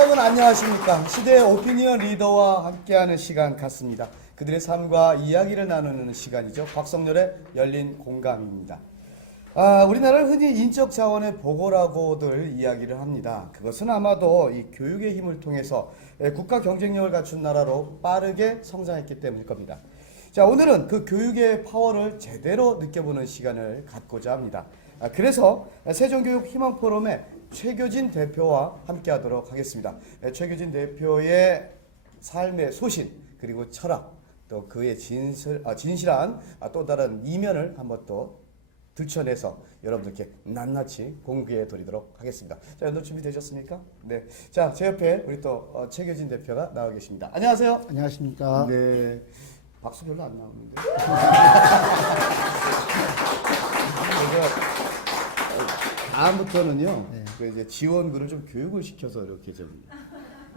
여러분 안녕하십니까. 시대의 오피니언 리더와 함께하는 시간 같습니다. 그들의 삶과 이야기를 나누는 시간이죠. 곽성렬의 열린 공감입니다. 우리나라를 흔히 인적 자원의 보고라고들 이야기를 합니다. 그것은 아마도 이 교육의 힘을 통해서 국가 경쟁력을 갖춘 나라로 빠르게 성장했기 때문일 겁니다. 자, 오늘은 그 교육의 파워를 제대로 느껴보는 시간을 갖고자 합니다. 그래서 세종교육 희망포럼의 최교진 대표와 함께하도록 하겠습니다. 최교진 대표의 삶의 소신 그리고 철학 또 그의 진실한 또 다른 이면을 한번 또 들춰내서 여러분들께 낱낱이 공개해 드리도록 하겠습니다. 자, 여러분 준비되셨습니까? 네. 자, 제 옆에 우리 또 최교진 대표가 나와 계십니다. 안녕하세요. 안녕하십니까. 네. 박수 별로 안 나오는데. 다음부터는요. 네. 그 이제 지원군을 좀 교육을 시켜서 이렇게 좀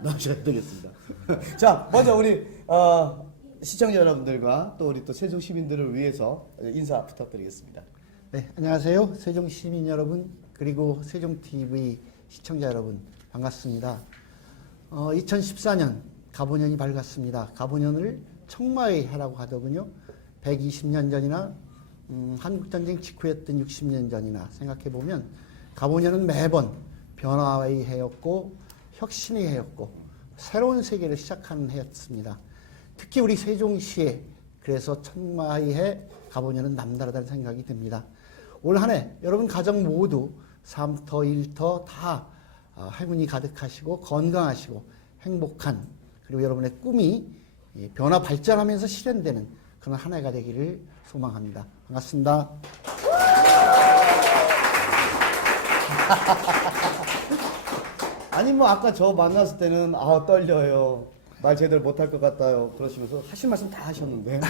나오셔야 되겠습니다. 자, 먼저 우리 시청자 여러분들과 또 우리 또 세종 시민들을 위해서 인사 부탁드리겠습니다. 네, 안녕하세요. 세종 시민 여러분 그리고 세종 TV 시청자 여러분 반갑습니다. 2014년 갑오년이 밝았습니다. 갑오년을 청마의 해라고 하더군요. 120년 전이나 한국전쟁 직후였던 60년 전이나 생각해보면 갑오년은 매번 변화의 해였고 혁신의 해였고 새로운 세계를 시작하는 해였습니다. 특히 우리 세종시에 그래서 청마의 해 갑오년은 남다르다는 생각이 듭니다. 올 한 해 여러분 가정 모두 삶터 일터 다 행운이 가득하시고 건강하시고 행복한 그리고 여러분의 꿈이 변화 발전하면서 실현되는 그런 한 해가 되기를 소망합니다. 반갑습니다. 아니 뭐 아까 저 만났을 때는 떨려요. 말 제대로 못할 것 같아요. 그러시면서 하실 말씀 다 하셨는데.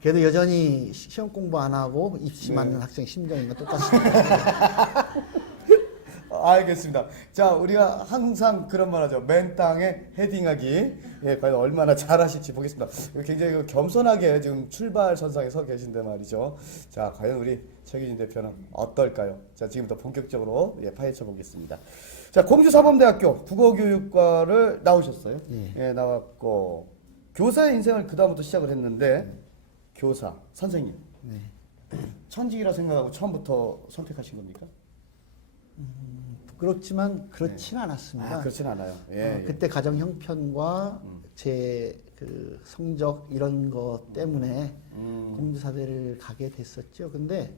그래도 여전히 시험 공부 안 하고 입시 맞는 학생 심정인가 똑같습니다. 알겠습니다. 자, 우리가 항상 그런 말 하죠. 맨 땅에 헤딩하기. 예, 과연 얼마나 잘하실지 보겠습니다. 굉장히 겸손하게 지금 출발선상에 서 계신데 말이죠. 자, 과연 우리 최기진 대표는 어떨까요? 자, 지금부터 본격적으로 파헤쳐 보겠습니다. 자, 공주사범대학교 국어교육과를 나오셨어요. 예, 나왔고 교사의 인생을 그 다음부터 시작을 했는데 교사, 선생님. 네. 천직이라 생각하고 처음부터 선택하신 겁니까? 부끄럽지만 그렇진 않았습니다. 그렇진 않아요. 예, 그때 가정 형편과 제 그 성적 이런 것 때문에 공주사대를 가게 됐었죠. 근데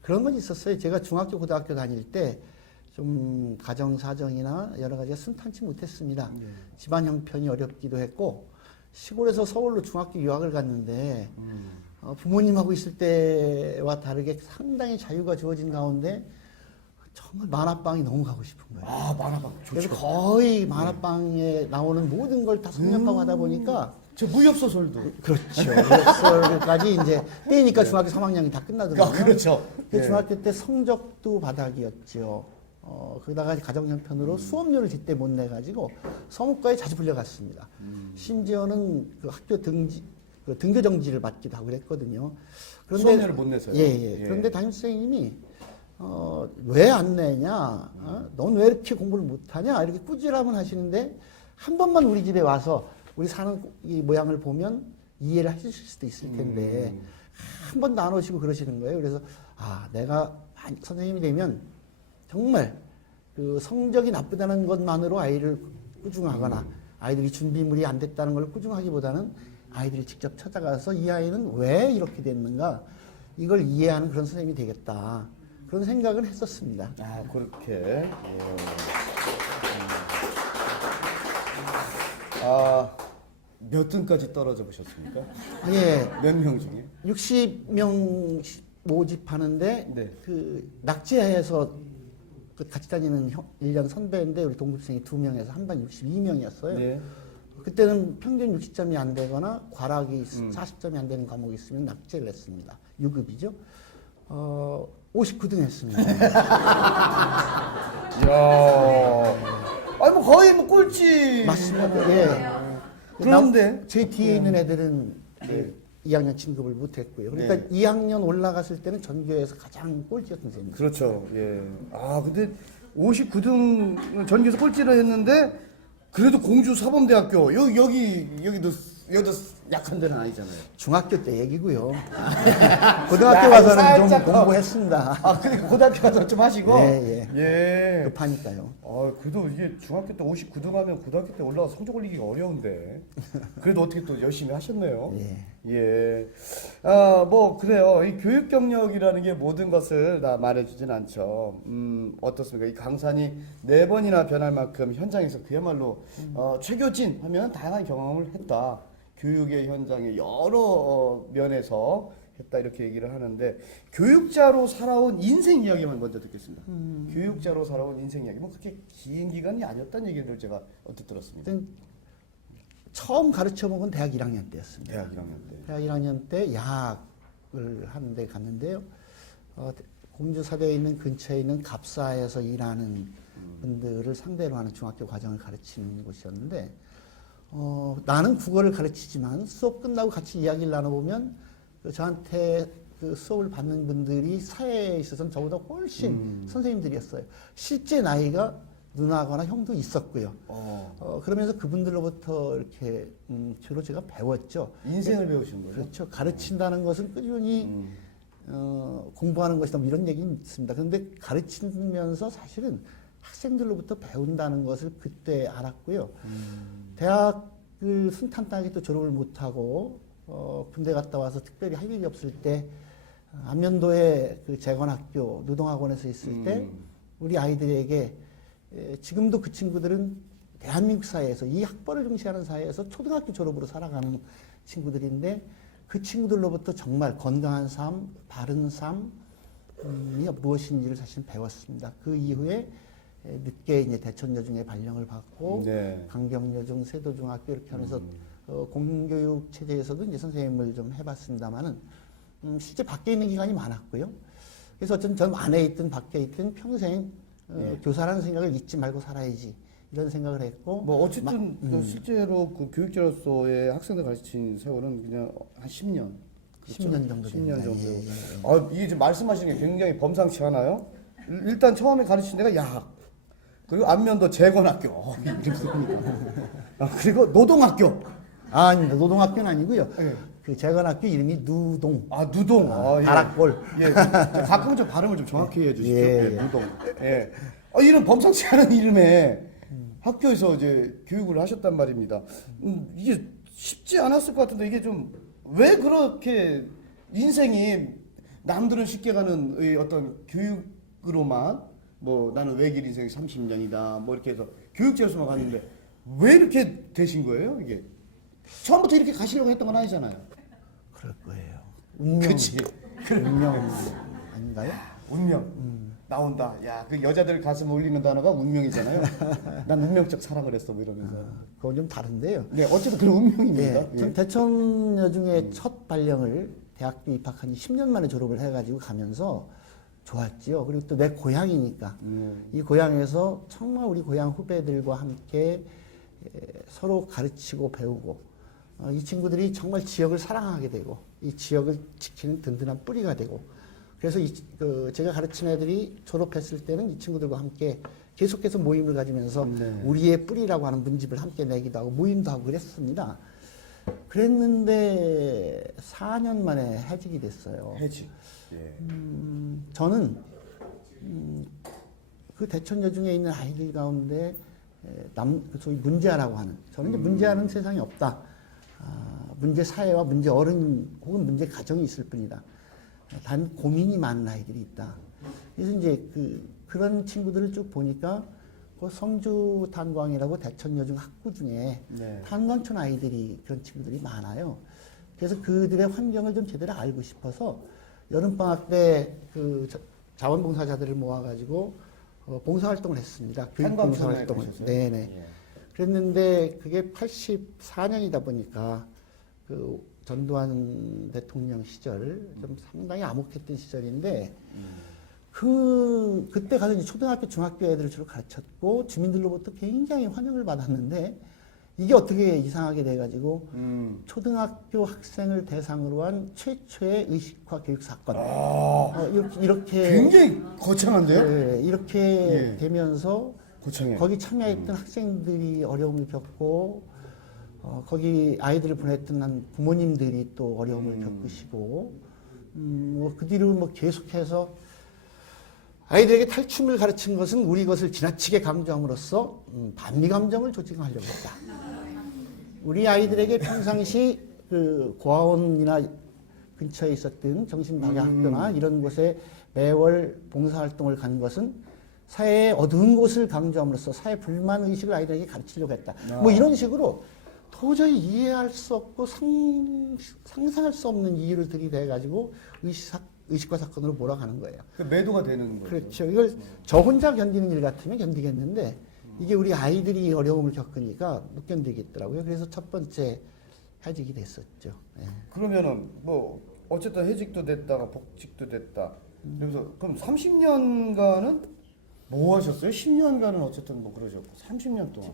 그런 건 있었어요. 제가 중학교, 고등학교 다닐 때 좀 가정 사정이나 여러 가지가 순탄치 못했습니다. 집안 형편이 어렵기도 했고 시골에서 서울로 중학교 유학을 갔는데 부모님하고 있을 때와 다르게 상당히 자유가 주어진 가운데 정말 만화방이 너무 가고 싶은 거예요. 만화방 그래서 좋죠. 거의 만화방에 나오는 모든 걸 다 섭렵하고 하다 보니까 저 무협소설도. 그렇죠. 그래서까지 이제 때니까 중학교 3학년이 다 끝나더라고요. 그렇죠. 그 중학교 때 성적도 바닥이었죠. 그러다가 가정 형편으로 수업료를 제때 못 내가지고 서무과에 자주 불려갔습니다. 심지어는 그 학교 등교 정지를 받기도 하고 그랬거든요. 수업료를 못 내서요? 예. 그런데 담임선생님이 왜 안 내냐? 넌 왜 이렇게 공부를 못하냐? 이렇게 꾸지람을 하시는데 한 번만 우리 집에 와서 우리 사는 이 모양을 보면 이해를 해주실 수도 있을 텐데 한 번도 안 오시고 그러시는 거예요. 그래서 내가 선생님이 되면 정말 그 성적이 나쁘다는 것만으로 아이를 꾸중하거나 아이들이 준비물이 안 됐다는 걸 꾸중하기보다는 아이들이 직접 찾아가서 이 아이는 왜 이렇게 됐는가 이걸 이해하는 그런 선생님이 되겠다. 그런 생각을 했었습니다. 그렇게. 예. 몇 등까지 떨어져 보셨습니까? 예. 몇 명 중에? 60명 모집하는데 네. 그 낙제해서 그 같이 다니는 1년 선배인데 우리 동급생이 2명에서 한 반 62명이었어요. 네. 그때는 평균 60점이 안 되거나 과락이 40점이 안 되는 과목이 있으면 낙제를 했습니다. 6급이죠. 59등 했습니다. 이야. 아니 뭐 거의 뭐 꼴찌. 맞습니다. 예. 그런데 제 뒤에 있는 애들은 2학년 진급을 못했고요. 그러니까 네. 2학년 올라갔을 때는 전교에서 가장 꼴찌였던 선생님. 그렇죠. 예. 근데 59등 전교에서 꼴찌를 했는데 그래도 공주 사범대학교 여기도 약한 데는 아니잖아요. 중학교 때 얘기고요. 고등학교 가서는 좀 살짝 공부했습니다. 아, 그러니까 고등학교 가서 좀 하시고. 예, 예. 급하니까요. 그래도 이게 중학교 때 59등 하면 고등학교 때 올라가 성적 올리기가 어려운데. 그래도 어떻게 또 열심히 하셨네요. 예. 뭐, 그래요. 이 교육 경력이라는 게 모든 것을 다 말해주진 않죠. 어떻습니까? 이 강산이 4번이나 변할 만큼 현장에서 그야말로, 최교진 하면 다양한 경험을 했다. 교육의 현장에 여러 면에서 했다 이렇게 얘기를 하는데 교육자로 살아온 인생 이야기만 먼저 듣겠습니다. 교육자로 살아온 인생 이야기. 뭐 그렇게 긴 기간이 아니었다는 얘기를 제가 언뜻 들었습니다. 처음 가르쳐 본 건 대학 1학년 때였습니다. 대학 1학년 때. 대학 1학년 때 야학을 하는데 갔는데요. 공주사대에 있는 근처에 있는 갑사에서 일하는 분들을 상대로 하는 중학교 과정을 가르치는 곳이었는데 나는 국어를 가르치지만 수업 끝나고 같이 이야기를 나눠보면 저한테 그 수업을 받는 분들이 사회에 있어서는 저보다 훨씬 선생님들이었어요. 실제 나이가 누나거나 형도 있었고요. 그러면서 그분들로부터 이렇게 주로 제가 배웠죠. 인생을 배우신 거죠? 그렇죠. 가르친다는 것은 꾸준히 공부하는 것이다 뭐 이런 얘기는 있습니다. 그런데 가르치면서 사실은 학생들로부터 배운다는 것을 그때 알았고요. 대학을 순탄하게 또 졸업을 못하고 군대 갔다 와서 특별히 할 일이 없을 때 안면도의 그 재건학교 노동학원에서 있을 때 우리 아이들에게 지금도 그 친구들은 대한민국 사회에서 이 학벌을 중시하는 사회에서 초등학교 졸업으로 살아가는 친구들인데 그 친구들로부터 정말 건강한 삶, 바른 삶이 무엇인지를 사실 배웠습니다. 그 이후에 늦게 이제 대천여중에 발령을 받고 네. 강경여중, 세도중학교 이렇게 하면서 공교육 체제에서도 이제 선생님을 좀 해봤습니다만은 실제 밖에 있는 기간이 많았고요. 그래서 어쨌든 전 안에 있든 밖에 있든 평생 교사라는 생각을 잊지 말고 살아야지 이런 생각을 했고 뭐 어쨌든 그 실제로 그 교육자로서의 학생들 가르친 세월은 그냥 한 10년. 그렇죠? 10년 정도 10년 정도. 됩니다. 이게 지금 말씀하시는 게 굉장히 범상치 않아요. 일단 처음에 가르친 데가 야학. 그리고 안면도 재건학교. 그리고 노동학교. 아닙니다. 노동학교는 아니고요. 예. 그 재건학교 이름이 누동. 누동. 예. 다락골. 예. 가끔은 좀 발음을 좀 정확히 해 주시죠. 예. 예, 누동. 예. 이런 범상치 않은 이름에 학교에서 이제 교육을 하셨단 말입니다. 이게 쉽지 않았을 것 같은데 이게 좀 왜 그렇게 인생이 남들은 쉽게 가는 이 어떤 교육으로만 뭐 나는 외길 인생 30년이다 뭐 이렇게 해서 교육자로서만 갔는데 왜 이렇게 되신 거예요 이게? 처음부터 이렇게 가시려고 했던 건 아니잖아요. 그럴 거예요. 운명. 그치. 운명 아닌가요? 운명. 나온다. 야, 그 여자들 가슴 울리는 단어가 운명이잖아요. 난 운명적 사랑을 했어, 뭐 이러면서. 그건 좀 다른데요. 네, 어쨌든 그런 운명입니다. 예, 전 대천여중에 첫 발령을 대학교 입학한 지 10년 만에 졸업을 해가지고 가면서 좋았지요. 그리고 또 내 고향이니까 이 고향에서 정말 우리 고향 후배들과 함께 서로 가르치고 배우고 이 친구들이 정말 지역을 사랑하게 되고 이 지역을 지키는 든든한 뿌리가 되고 그래서 제가 가르친 애들이 졸업했을 때는 이 친구들과 함께 계속해서 모임을 가지면서 우리의 뿌리라고 하는 문집을 함께 내기도 하고 모임도 하고 그랬습니다. 그랬는데 4년 만에 해직이 됐어요. 해직. 예. 저는 그 대천여중에 있는 아이들 가운데 소위 문제아라고 하는 저는 이제 문제아는 세상에 없다. 문제 사회와 문제 어른 혹은 문제 가정이 있을 뿐이다. 단 고민이 많은 아이들이 있다. 그래서 이제 그런 친구들을 쭉 보니까 그 성주 탄광이라고 대천여중 학구 중에 탄광촌 아이들이 그런 친구들이 많아요. 그래서 그들의 환경을 좀 제대로 알고 싶어서 여름방학 때 그 자원봉사자들을 모아가지고 봉사활동을 했습니다. 교육 봉사활동을. 네네. 예. 그랬는데 그게 84년이다 보니까 그 전두환 대통령 시절 좀 상당히 암흑했던 시절인데 그때 가서 이제 초등학교, 중학교 애들을 주로 가르쳤고 주민들로부터 굉장히 환영을 받았는데 이게 어떻게 이상하게 돼가지고 음. 초등학교 학생을 대상으로 한 최초의 의식화 교육 사건. 이렇게 굉장히 거창한데요? 네, 이렇게 예. 되면서 거창해. 거기 참여했던 학생들이 어려움을 겪고 거기 아이들을 보냈던 한 부모님들이 또 어려움을 겪으시고 뭐그 뒤로 뭐 계속해서 아이들에게 탈춤을 가르친 것은 우리 것을 지나치게 강조함으로써 반미 감정을 조직하려고 했다. 우리 아이들에게 평상시 그 고아원이나 근처에 있었던 정신박약학교나 이런 곳에 매월 봉사활동을 가는 것은 사회의 어두운 곳을 강조함으로써 사회 불만 의식을 아이들에게 가르치려고 했다. 뭐 이런 식으로 도저히 이해할 수 없고 상상할 수 없는 이유를 들이대가지고 의식화 사건으로 몰아가는 거예요. 그 매도가 되는 거죠. 그렇죠. 이걸 저 혼자 견디는 일 같으면 견디겠는데 이게 우리 아이들이 어려움을 겪으니까 못 견디겠더라고요. 그래서 첫 번째 해직이 됐었죠. 예. 그러면은 뭐 어쨌든 해직도 됐다가 복직도 됐다. 그래서 그럼 30년간은 뭐 하셨어요? 10년간은 어쨌든 뭐 그러셨고 30년 동안.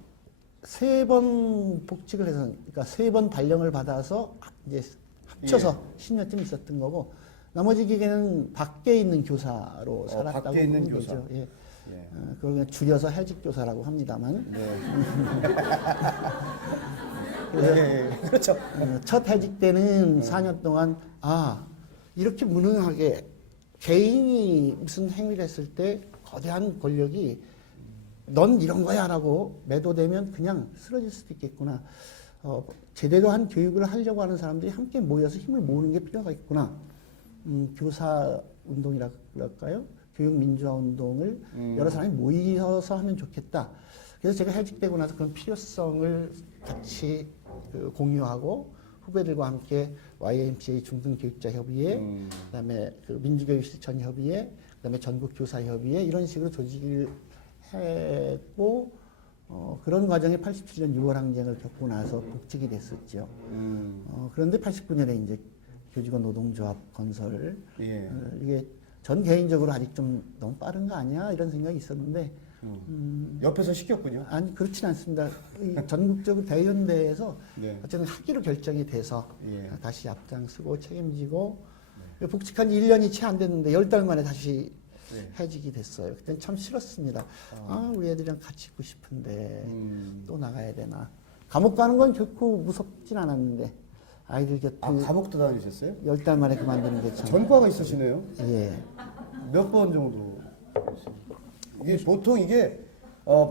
3번 복직을 해서 그러니까 3번 발령을 받아서 이제 합쳐서 10년쯤 있었던 거고 나머지 기간은 밖에 있는 교사로 살았다고 밖에 있는 보면 교사. 되죠. 예. 예. 그걸 그냥 줄여서 해직 교사라고 합니다만 네. 그래서 예, 그렇죠. 첫 해직 때는 4년 동안 이렇게 무능하게 개인이 무슨 행위를 했을 때 거대한 권력이 넌 이런 거야라고 매도되면 그냥 쓰러질 수도 있겠구나. 제대로 한 교육을 하려고 하는 사람들이 함께 모여서 힘을 모으는 게 필요가 있구나. 교사 운동이라 그럴까요? 교육 민주화 운동을 여러 사람이 모여서 하면 좋겠다. 그래서 제가 해직되고 나서 그런 필요성을 같이 공유하고 후배들과 함께 YMCA 중등교육자협의회, 그다음에 그 민주교육실천협의회, 그다음에 전국교사협의회 이런 식으로 조직을 했고 그런 과정에 87년 6월 항쟁을 겪고 나서 복직이 됐었죠. 그런데 89년에 이제 교직원 노동조합 건설 예. 이게 전 개인적으로 아직 좀 너무 빠른 거 아니야 이런 생각이 있었는데 옆에서 시켰군요. 아니 그렇진 않습니다. 이 전국적으로 대의원대에서 네. 어쨌든 하기로 결정이 돼서 예. 다시 앞장서고 책임지고 복직한 지 1년이 채 안 됐는데 10달 만에 다시 네. 해직이 됐어요. 그때는 참 싫었습니다. 우리 애들이랑 같이 있고 싶은데 또 나가야 되나. 감옥 가는 건 결코 무섭진 않았는데 아이들 곁에 감옥도 다니셨어요? 10달 만에 그만두는 게 참. 전과가 있으시네요. 예. 몇 번 정도? 이게 보통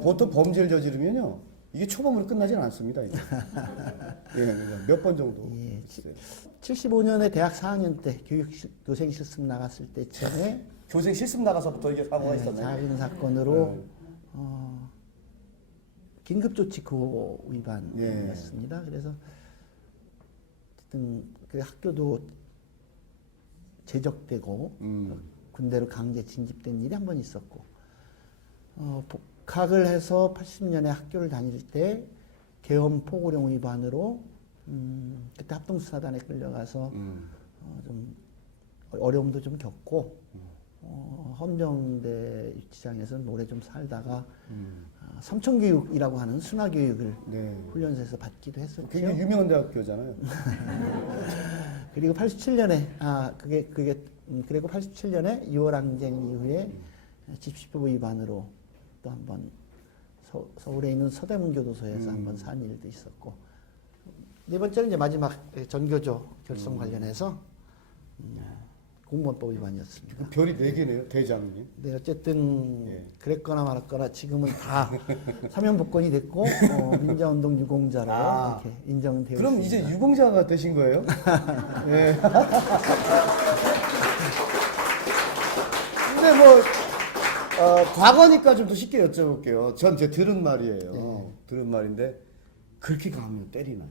보통 범죄를 저지르면요. 이게 초범으로 끝나지는 않습니다. 이게. 예, 몇 번 정도 예. 있어요. 75년에 대학 4학년 때 교생 실습 나갔을 때쯤에 교생 실습 나가서부터 이게 사고가 있었나요? 작은 사건으로 긴급조치구호 위반이었습니다. 그래서 어쨌든 그 학교도 제적되고 군대로 강제 진집된 일이 한 번 있었고 복학을 해서 80년에 학교를 다닐 때 계엄 포고령 위반으로 그때 합동수사단에 끌려가서 좀 어려움도 좀 겪고 헌병대 유치장에서 오래 좀 살다가 삼천교육이라고 하는 순화교육을 네. 훈련소에서 받기도 했었죠. 굉장히 유명한 대학교잖아요. 그리고 87년에 그리고 87년에 6월 항쟁 이후에 집시법 위반으로 또 한번 서울에 있는 서대문 교도소에서 한번 산 일도 있었고 네 번째는 이제 마지막 전교조 결성 관련해서 공무원법 위반이었습니다. 별이 4개네요, 대장님. 네, 어쨌든 예. 그랬거나 말았거나 지금은 다 사면 복권이 됐고 민주화운동 유공자로 이렇게 인정되어 그럼 있습니다. 이제 유공자가 되신 거예요? 예. 근데 뭐 과거니까 좀 더 쉽게 여쭤볼게요. 전 이제 들은 말이에요. 들은 말인데 그렇게 가면 때리나요?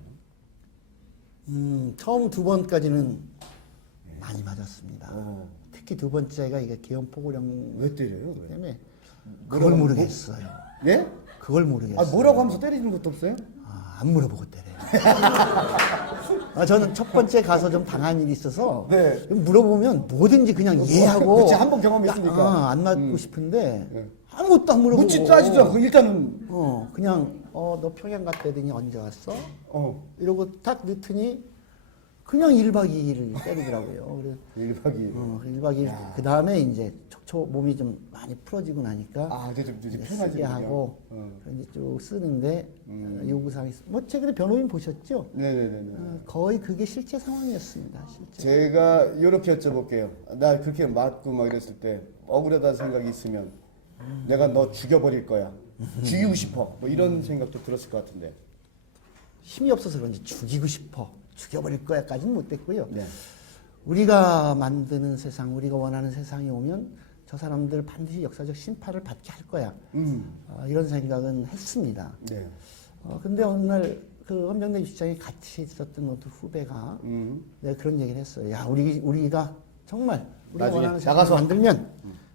처음 2번까지는 많이 맞았습니다. 어. 특히 2번째가 이게 계엄 포고령 왜 때려요? 왜? 때문에 그걸 모르겠어요. 예? 그걸 모르겠어요. 뭐라고 하면서 때리는 것도 없어요? 안 물어보고 때려요. 저는 첫 번째 가서 좀 당한 일이 있어서 네. 물어보면 뭐든지 그냥 이해하고 그치, 한번 경험했으니까. 안 맞고 싶은데 네. 아무것도 안 물어보고 묻지 따지도 않고 일단은 그냥 너 평양 갔다더니 언제 왔어? 어 이러고 딱 넣더니 그냥 1박 2일을 때리더라고요. 그래서 1박 2일. 1박 2일. 그 다음에 이제 촉촉 몸이 좀 많이 풀어지고 나니까 이제 좀 이제 편하지. 쓰게 하고 이제 쭉 쓰는데 요구사항이 뭐 최근에 변호인 보셨죠? 네네네. 거의 그게 실제 상황이었습니다. 실제. 제가 이렇게 여쭤볼게요. 나 그렇게 맞고 막 이랬을 때 억울하다는 생각이 있으면 내가 너 죽여버릴 거야. 죽이고 싶어. 뭐 이런 생각도 들었을 것 같은데. 힘이 없어서 그런지 죽이고 싶어. 죽여버릴 거야까지는 못됐고요. 네. 우리가 만드는 세상, 우리가 원하는 세상이 오면 저 사람들 반드시 역사적 심판을 받게 할 거야. 이런 생각은 했습니다. 네. 근데 어느 날 그 헌병대 유치장에 같이 있었던 어떤 후배가 내가 그런 얘기를 했어요. 야, 우리가 정말 우리가 나중에 원하는 세상을 나가서 만들면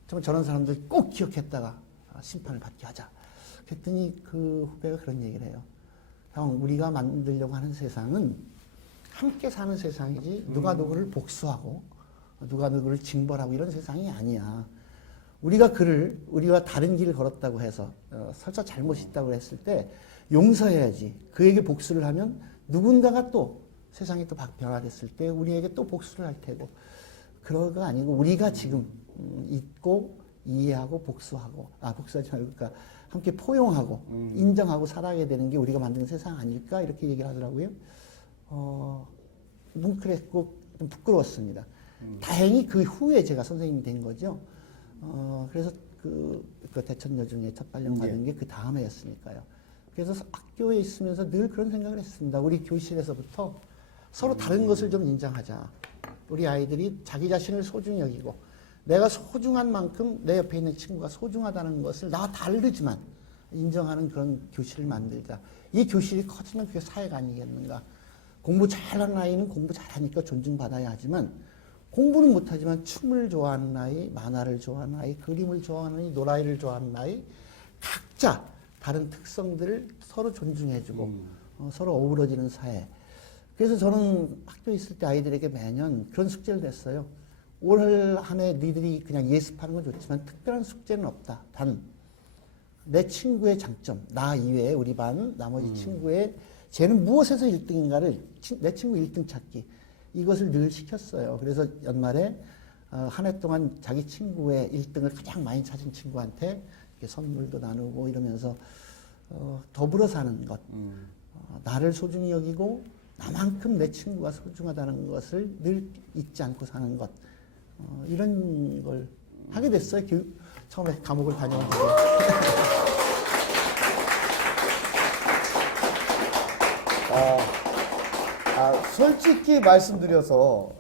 정말 저런 사람들 꼭 기억했다가 심판을 받게 하자. 그랬더니 그 후배가 그런 얘기를 해요. 형, 우리가 만들려고 하는 세상은 함께 사는 세상이지 누가 누구를 복수하고 누가 누구를 징벌하고 이런 세상이 아니야. 우리가 다른 길을 걸었다고 해서 설사 잘못이 있다고 했을 때 용서해야지. 그에게 복수를 하면 누군가가 또 세상이 또 변화됐을 때 우리에게 또 복수를 할 테고 그런 거 아니고 우리가 지금 잊고 이해하고 복수하지 말고 그러니까 함께 포용하고 인정하고 살아가야 되는 게 우리가 만드는 세상 아닐까 이렇게 얘기를 하더라고요. 뭉클했고 좀 부끄러웠습니다. 다행히 그 후에 제가 선생님이 된 거죠. 그래서 그 대천여중에 첫 발령 받은 게 그 다음에였으니까요. 그래서 학교에 있으면서 늘 그런 생각을 했습니다. 우리 교실에서부터 서로 다른 것을 좀 인정하자. 우리 아이들이 자기 자신을 소중히 여기고 내가 소중한 만큼 내 옆에 있는 친구가 소중하다는 것을 나와 다르지만 인정하는 그런 교실을 만들자. 이 교실이 커지면 그게 사회가 아니겠는가. 공부 잘하는 아이는 공부 잘하니까 존중받아야 하지만 공부는 못하지만 춤을 좋아하는 아이, 만화를 좋아하는 아이, 그림을 좋아하는 아이, 노라이를 좋아하는 아이 각자 다른 특성들을 서로 존중해주고 서로 어우러지는 사회. 그래서 저는 학교에 있을 때 아이들에게 매년 그런 숙제를 냈어요. 올 한 해 니들이 그냥 예습하는 건 좋지만 특별한 숙제는 없다. 단 내 친구의 장점, 나 이외에 우리 반 나머지 친구의 쟤는 무엇에서 1등인가를 내 친구 1등 찾기 이것을 늘 시켰어요. 그래서 연말에 한 해 동안 자기 친구의 1등을 가장 많이 찾은 친구한테 이렇게 선물도 나누고 이러면서 더불어 사는 것, 나를 소중히 여기고 나만큼 내 친구가 소중하다는 것을 늘 잊지 않고 사는 것, 이런 걸 하게 됐어요. 처음에 감옥을 다녀왔는데. 솔직히 말씀드려서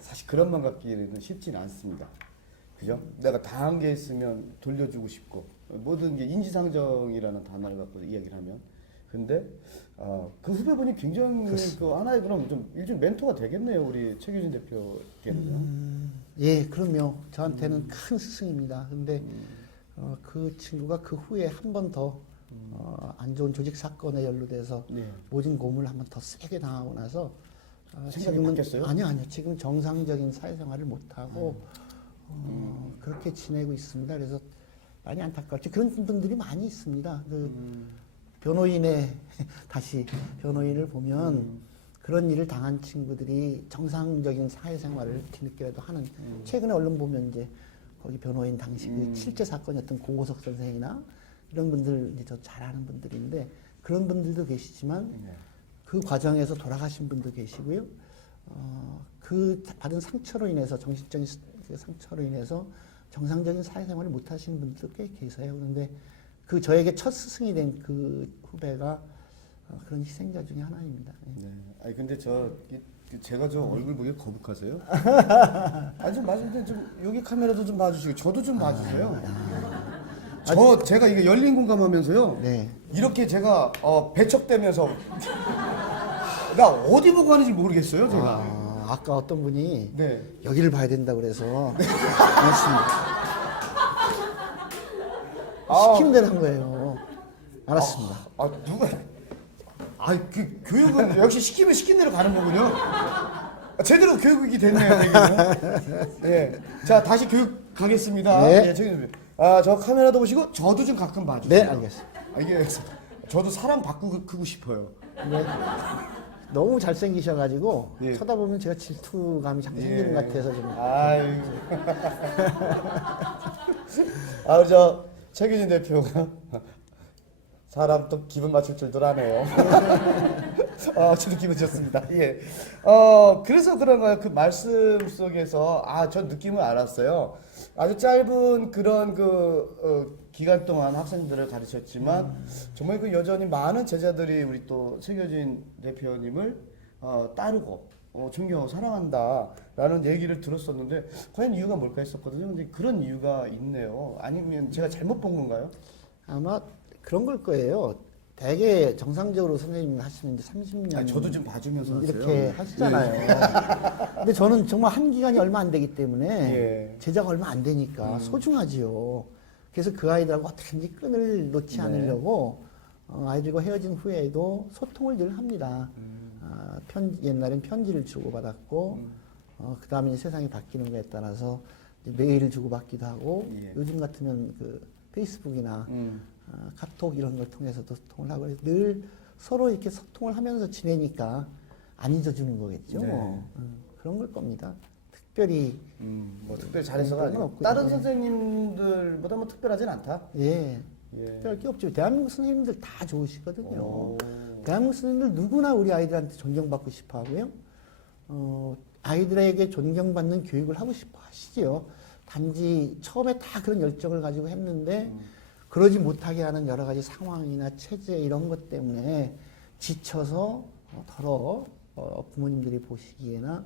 사실 그런 맘 갖기는 쉽지는 않습니다. 그죠? 내가 당한 게 있으면 돌려주고 싶고 모든 게 인지상정이라는 단어를 갖고 이야기를 하면 근데 그 후배분이 굉장히 그 하나의 그럼 좀 일종 멘토가 되겠네요. 우리 최규진 대표께는요. 예, 그럼요. 저한테는 큰 스승입니다. 근데 그 친구가 그 후에 한 번 더 안 좋은 조직 사건에 연루돼서 모진 고문을 한 번 더 세게 당하고 나서 생각이 바뀌었어요? 아니요. 지금 정상적인 사회생활을 못하고 그렇게 지내고 있습니다. 그래서 많이 안타깝죠. 그런 분들이 많이 있습니다. 다시 변호인을 보면 그런 일을 당한 친구들이 정상적인 사회생활을 뒤늦게라도 하는 최근에 언론 보면 이제 거기 변호인 당시 그 실제 사건이었던 고고석 선생이나 이런 분들 이제 저 잘 아는 분들인데 그런 분들도 계시지만 그 과정에서 돌아가신 분도 계시고요. 그 받은 상처로 인해서 정신적인 상처로 인해서 정상적인 사회생활을 못 하시는 분들도 꽤 계세요. 그런데 그 저에게 첫 스승이 된 그 후배가 그런 희생자 중에 하나입니다. 네. 아니 근데 제가 저 얼굴 보기 거북하세요? 좀 말씀드린 좀 여기 카메라도 좀 봐주시고 저도 좀 봐주세요. 제가 이게 열린 공감하면서요. 네. 이렇게 제가 배척되면서 나 어디 보고 하는지 모르겠어요, 제가. 아까 어떤 분이 네. 여기를 봐야 된다고 그래서 알았습니다. 시키는 대로 한 거예요. 알았습니다. 아, 그 교육은 역시 시키면 시킨 대로 가는 거군요. 제대로 교육이 됐네요, 되게는. 예. 자, 다시 교육 가겠습니다. 네. 예, 저기, 저 카메라도 보시고 저도 좀 가끔 봐주세요. 네, 알겠습니다. 알겠습니다. 저도 사람 바꾸고 싶어요. 네. 너무 잘생기셔가지고 예. 쳐다보면 제가 질투감이 자꾸 생기는 것 같아서 좀. 아유. 아, 우리 저 최규진 대표가 사람 또 기분 맞출 줄도 아네요. 저도 기분 좋습니다. 예. 그래서 그런가요? 그 말씀 속에서 저 느낌을 알았어요. 아주 짧은 그런 기간 동안 학생들을 가르쳤지만 정말 그 여전히 많은 제자들이 우리 또 최규진 대표님을 따르고 존경하고 사랑한다라는 얘기를 들었었는데 과연 이유가 뭘까 했었거든요. 근데 그런 이유가 있네요. 아니면 제가 잘못 본 건가요? 아마 그런 걸 거예요. 대개 정상적으로 선생님 하시면 이제 30년 저도 좀 봐주면서 이렇게 하세요. 하시잖아요. 근데 저는 정말 한 기간이 얼마 안 되기 때문에 예. 제자가 얼마 안 되니까 소중하지요. 그래서 그 아이들하고 어떻게든지 끈을 놓지 네. 않으려고 아이들과 헤어진 후에도 소통을 늘 합니다. 옛날엔 편지를 주고받았고 그 다음에 세상이 바뀌는 거에 따라서 이제 메일을 주고받기도 하고 예. 요즘 같으면 그 페이스북이나 카톡 이런 걸 통해서도 소통을 하고 늘 서로 이렇게 소통을 하면서 지내니까 안 잊어주는 거겠죠. 네. 그런 걸 겁니다. 특별히 뭐 특별히 잘해서가 그런 건 아니고 없고요. 다른 네. 선생님들보다 뭐 특별하진 않다. 예. 예. 특별할 게 없죠. 대한민국 선생님들 다 좋으시거든요. 오. 대한민국 선생님들 누구나 우리 아이들한테 존경받고 싶어 하고요. 아이들에게 존경받는 교육을 하고 싶어 하시지요. 단지 처음에 다 그런 열정을 가지고 했는데 그러지 못하게 하는 여러 가지 상황이나 체제 이런 것 때문에 지쳐서 부모님들이 보시기에나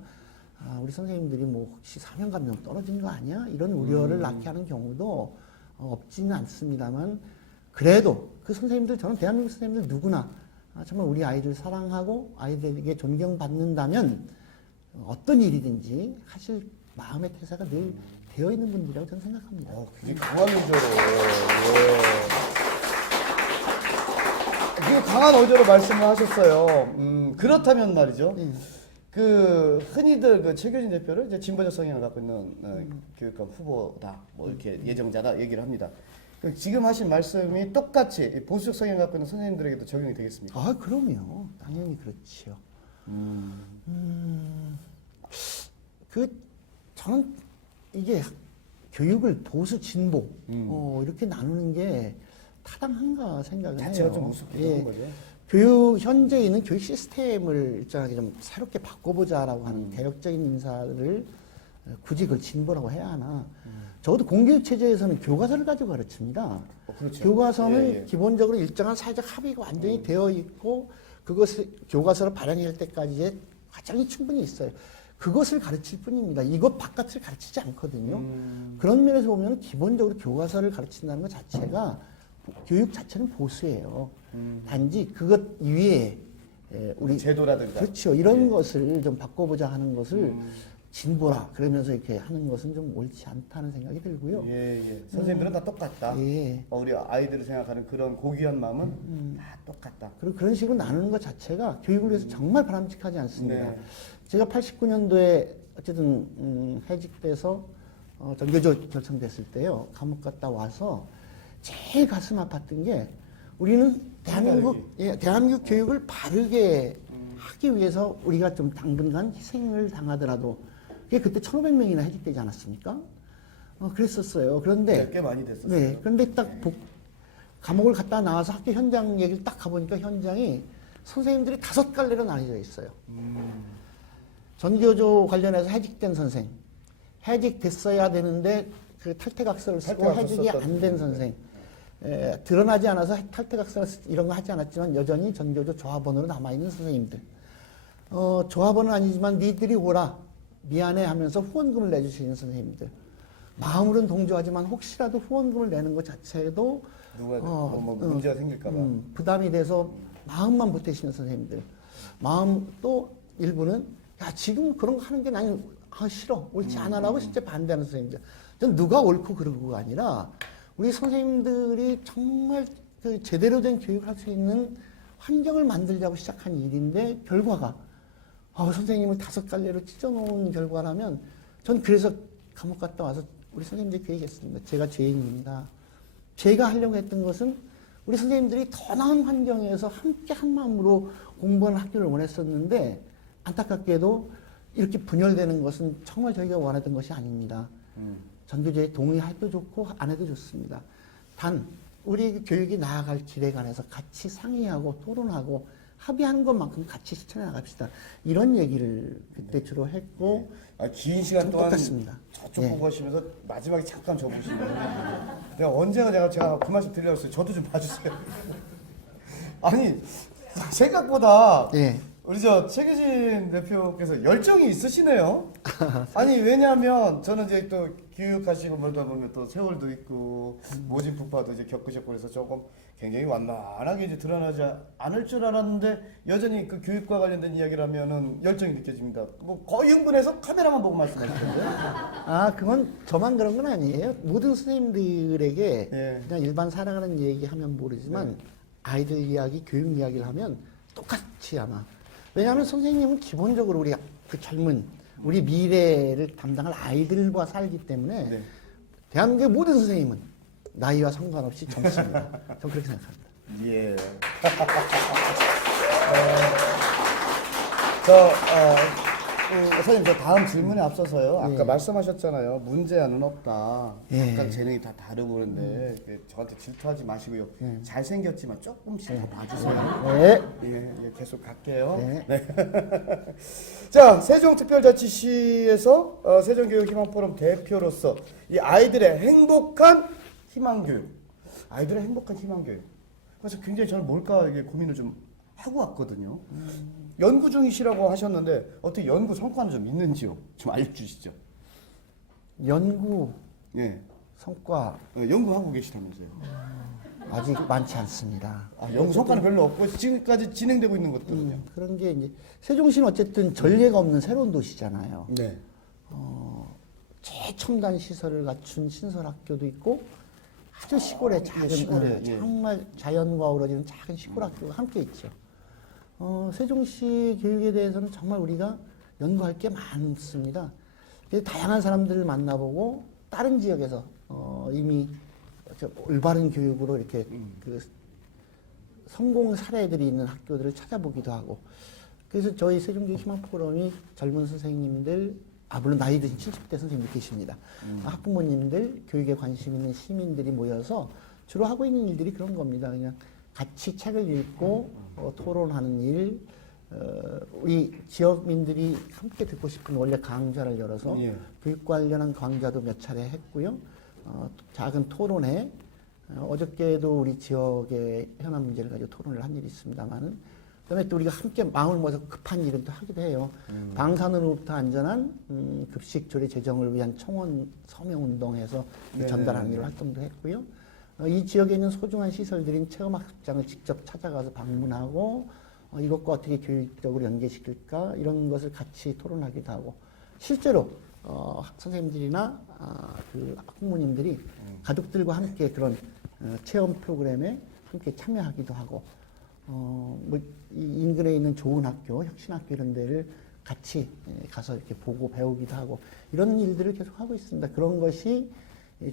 우리 선생님들이 뭐 혹시 사명감명 떨어진 거 아니야? 이런 우려를 낳게 하는 경우도 없지는 않습니다만 그래도 그 선생님들 저는 대한민국 선생님들 누구나 정말 우리 아이들 사랑하고 아이들에게 존경받는다면 어떤 일이든지 하실 마음의 태세가 늘 되어 있는 분들이라고 저는 생각합니다. 굉장히 강한 의저로. 그 강한 의저로 말씀을 하셨어요. 그렇다면 말이죠. 그 흔히들 그 최규진 대표를 이제 진보적 성향을 갖고 있는 교육감 후보다 뭐 이렇게 예정자다 얘기를 합니다. 그 지금 하신 말씀이 똑같이 보수적 성향을 갖고 있는 선생님들에게도 적용이 되겠습니까? 그럼요. 당연히 그렇지요. 저는 이게 교육을 보수 진보 이렇게 나누는 게 타당한가 생각을 자체가 해요. 좀 우습기도 한 거죠. 현재 있는 교육 시스템을 일정하게 좀 새롭게 바꿔보자라고 하는 개혁적인 인사를 굳이 그걸 진보라고 해야 하나. 적어도 공교육 체제에서는 교과서를 가지고 가르칩니다. 그렇죠. 교과서는 기본적으로 일정한 사회적 합의가 완전히 되어 있고 그것을 교과서로 발행할 때까지의 과정이 충분히 있어요. 그것을 가르칠 뿐입니다. 이것 바깥을 가르치지 않거든요. 그런 면에서 보면 기본적으로 교과서를 가르친다는 것 자체가 교육 자체는 보수예요. 단지 그것 위에 우리 제도라든가 그렇죠. 이런 것을 좀 바꿔보자 하는 것을 진보라 그러면서 이렇게 하는 것은 좀 옳지 않다는 생각이 들고요. 선생님들은 다 똑같다. 예. 우리 아이들을 생각하는 그런 고귀한 마음은 다 똑같다. 그리고 그런 식으로 나누는 것 자체가 교육을 위해서 정말 바람직하지 않습니다. 네. 제가 89년도에 어쨌든 해직돼서 전교조 결성됐을 때요. 감옥 갔다 와서 제일 가슴 아팠던 게 우리는 대한민국 교육을 바르게 하기 위해서 우리가 좀 당분간 희생을 당하더라도 그게 그때 1,500명이나 해직되지 않았습니까? 그랬었어요. 그런데 꽤 많이 됐었어요. 네, 그런데 딱 감옥을 갔다 나와서 학교 현장 얘기를 딱 가보니까 현장이 선생님들이 5갈래로 나뉘어져 있어요. 전교조 관련해서 해직된 선생, 해직됐어야 되는데 그 탈퇴각서를 쓰고 해직이 안 된 선생, 드러나지 않아서 탈퇴각서 이런 거 하지 않았지만 여전히 전교조 조합원으로 남아있는 선생님들. 조합원은 아니지만 니들이 오라 미안해 하면서 후원금을 내주시는 선생님들. 마음으로는 동조하지만 혹시라도 후원금을 내는 것 자체도 누가 문제가 생길까봐 부담이 돼서 마음만 보태시는 선생님들. 마음 또 일부는 야 지금 그런 거 하는 게 나는 싫어 옳지 않아라고 진짜 반대하는 선생님들. 전 누가 옳고 그르고가 아니라 우리 선생님들이 정말 그 제대로 된 교육을 할 수 있는 환경을 만들자고 시작한 일인데 결과가 선생님을 5갈래로 찢어놓은 결과라면 전 그래서 감옥 갔다 와서 우리 선생님들 그 얘기했습니다. 제가 죄인입니다. 제가 하려고 했던 것은 우리 선생님들이 더 나은 환경에서 함께 한 마음으로 공부하는 학교를 원했었는데 안타깝게도 이렇게 분열되는 것은 정말 저희가 원하던 것이 아닙니다. 전교조에 동의해도 좋고 안 해도 좋습니다. 단 우리 교육이 나아갈 길에 관해서 같이 상의하고 토론하고 합의하는 것만큼 같이 실천해 나갑시다. 이런 얘기를 그때 주로 했고 긴 시간 동안 똑같습니다. 저쪽 보고 하시면서 마지막에 잠깐 저 보시는데 내가 언제가 제가 그 말씀 드리려고 했어요. 저도 좀 봐주세요. 아니 생각보다 우리 저 최규진 대표께서 열정이 있으시네요. 아니 왜냐하면 저는 이제 또 교육하시고 뭐다 보면 또 세월도 있고 모진 풍파도 이제 겪으셨고 그래서 조금 굉장히 완만하게 이제 드러나지 않을 줄 알았는데 여전히 그 교육과 관련된 이야기를 하면은 열정이 느껴집니다. 뭐 거의 흥분해서 카메라만 보고 말씀하시던데. 그건 저만 그런 건 아니에요. 모든 선생님들에게 그냥 일반 살아가는 얘기하면 모르지만 아이들 이야기, 교육 이야기를 하면 똑같이 아마. 왜냐하면 선생님은 기본적으로 우리 그 젊은 우리 미래를 담당할 아이들과 살기 때문에 대한민국의 모든 선생님은 나이와 상관없이 젊습니다. 저는 그렇게 생각합니다. 예. 선생님, 저 다음 질문에 앞서서요. 아까 말씀하셨잖아요. 문제안은 없다. 약간 재능이 다 다르고 그런데 저한테 질투하지 마시고요. 잘생겼지만 조금씩 더 봐주세요. 예, 계속 갈게요. 네. 자, 세종특별자치시에서 세종교육희망포럼 대표로서 이 아이들의 행복한 희망교육. 아이들의 행복한 희망교육. 그래서 굉장히 저는 뭘까 이게 고민을 좀 하고 왔거든요. 연구 중이시라고 하셨는데 어떻게 연구 성과는 좀 있는지요? 좀 알려주시죠. 연구 예. 성과 연구하고 계시다면서요? 아직 많지 않습니다. 연구 성과는 별로 없고 지금까지 진행되고 있는 것들은요? 그런 게 이제 세종시는 어쨌든 전례가 없는 새로운 도시잖아요. 네. 최첨단 시설을 갖춘 신설학교도 있고 아주 시골의 작은 정말 자연과 어우러지는 작은 시골 학교가 함께 있죠. 세종시 교육에 대해서는 정말 우리가 연구할 게 많습니다. 그래서 다양한 사람들을 만나보고 다른 지역에서 이미 올바른 교육으로 이렇게 그 성공 사례들이 있는 학교들을 찾아보기도 하고 그래서 저희 세종교육희망포럼이 젊은 선생님들 물론 나이 드신 70대 선생님들 계십니다. 학부모님들, 교육에 관심 있는 시민들이 모여서 주로 하고 있는 일들이 그런 겁니다. 그냥 같이 책을 읽고 토론하는 일, 우리 지역민들이 함께 듣고 싶은 원래 강좌를 열어서 교육 관련한 강좌도 몇 차례 했고요. 작은 토론회, 어저께도 우리 지역의 현안 문제를 가지고 토론을 한 일이 있습니다만은 그다음에 또 우리가 함께 마음을 모아서 급한 일은 또 하기도 해요. 방사능으로부터 안전한 급식 조리 제정을 위한 청원 서명 운동에서 전달하는 일 활동도 했고요. 이 지역에 있는 소중한 시설들인 체험학습장을 직접 찾아가서 방문하고 이것과 어떻게 교육적으로 연계시킬까 이런 것을 같이 토론하기도 하고 실제로 선생님들이나 그 학부모님들이 가족들과 함께 그런 체험 프로그램에 함께 참여하기도 하고 이 인근에 있는 좋은 학교, 혁신학교 이런 데를 같이 가서 이렇게 보고 배우기도 하고 이런 일들을 계속 하고 있습니다. 그런 것이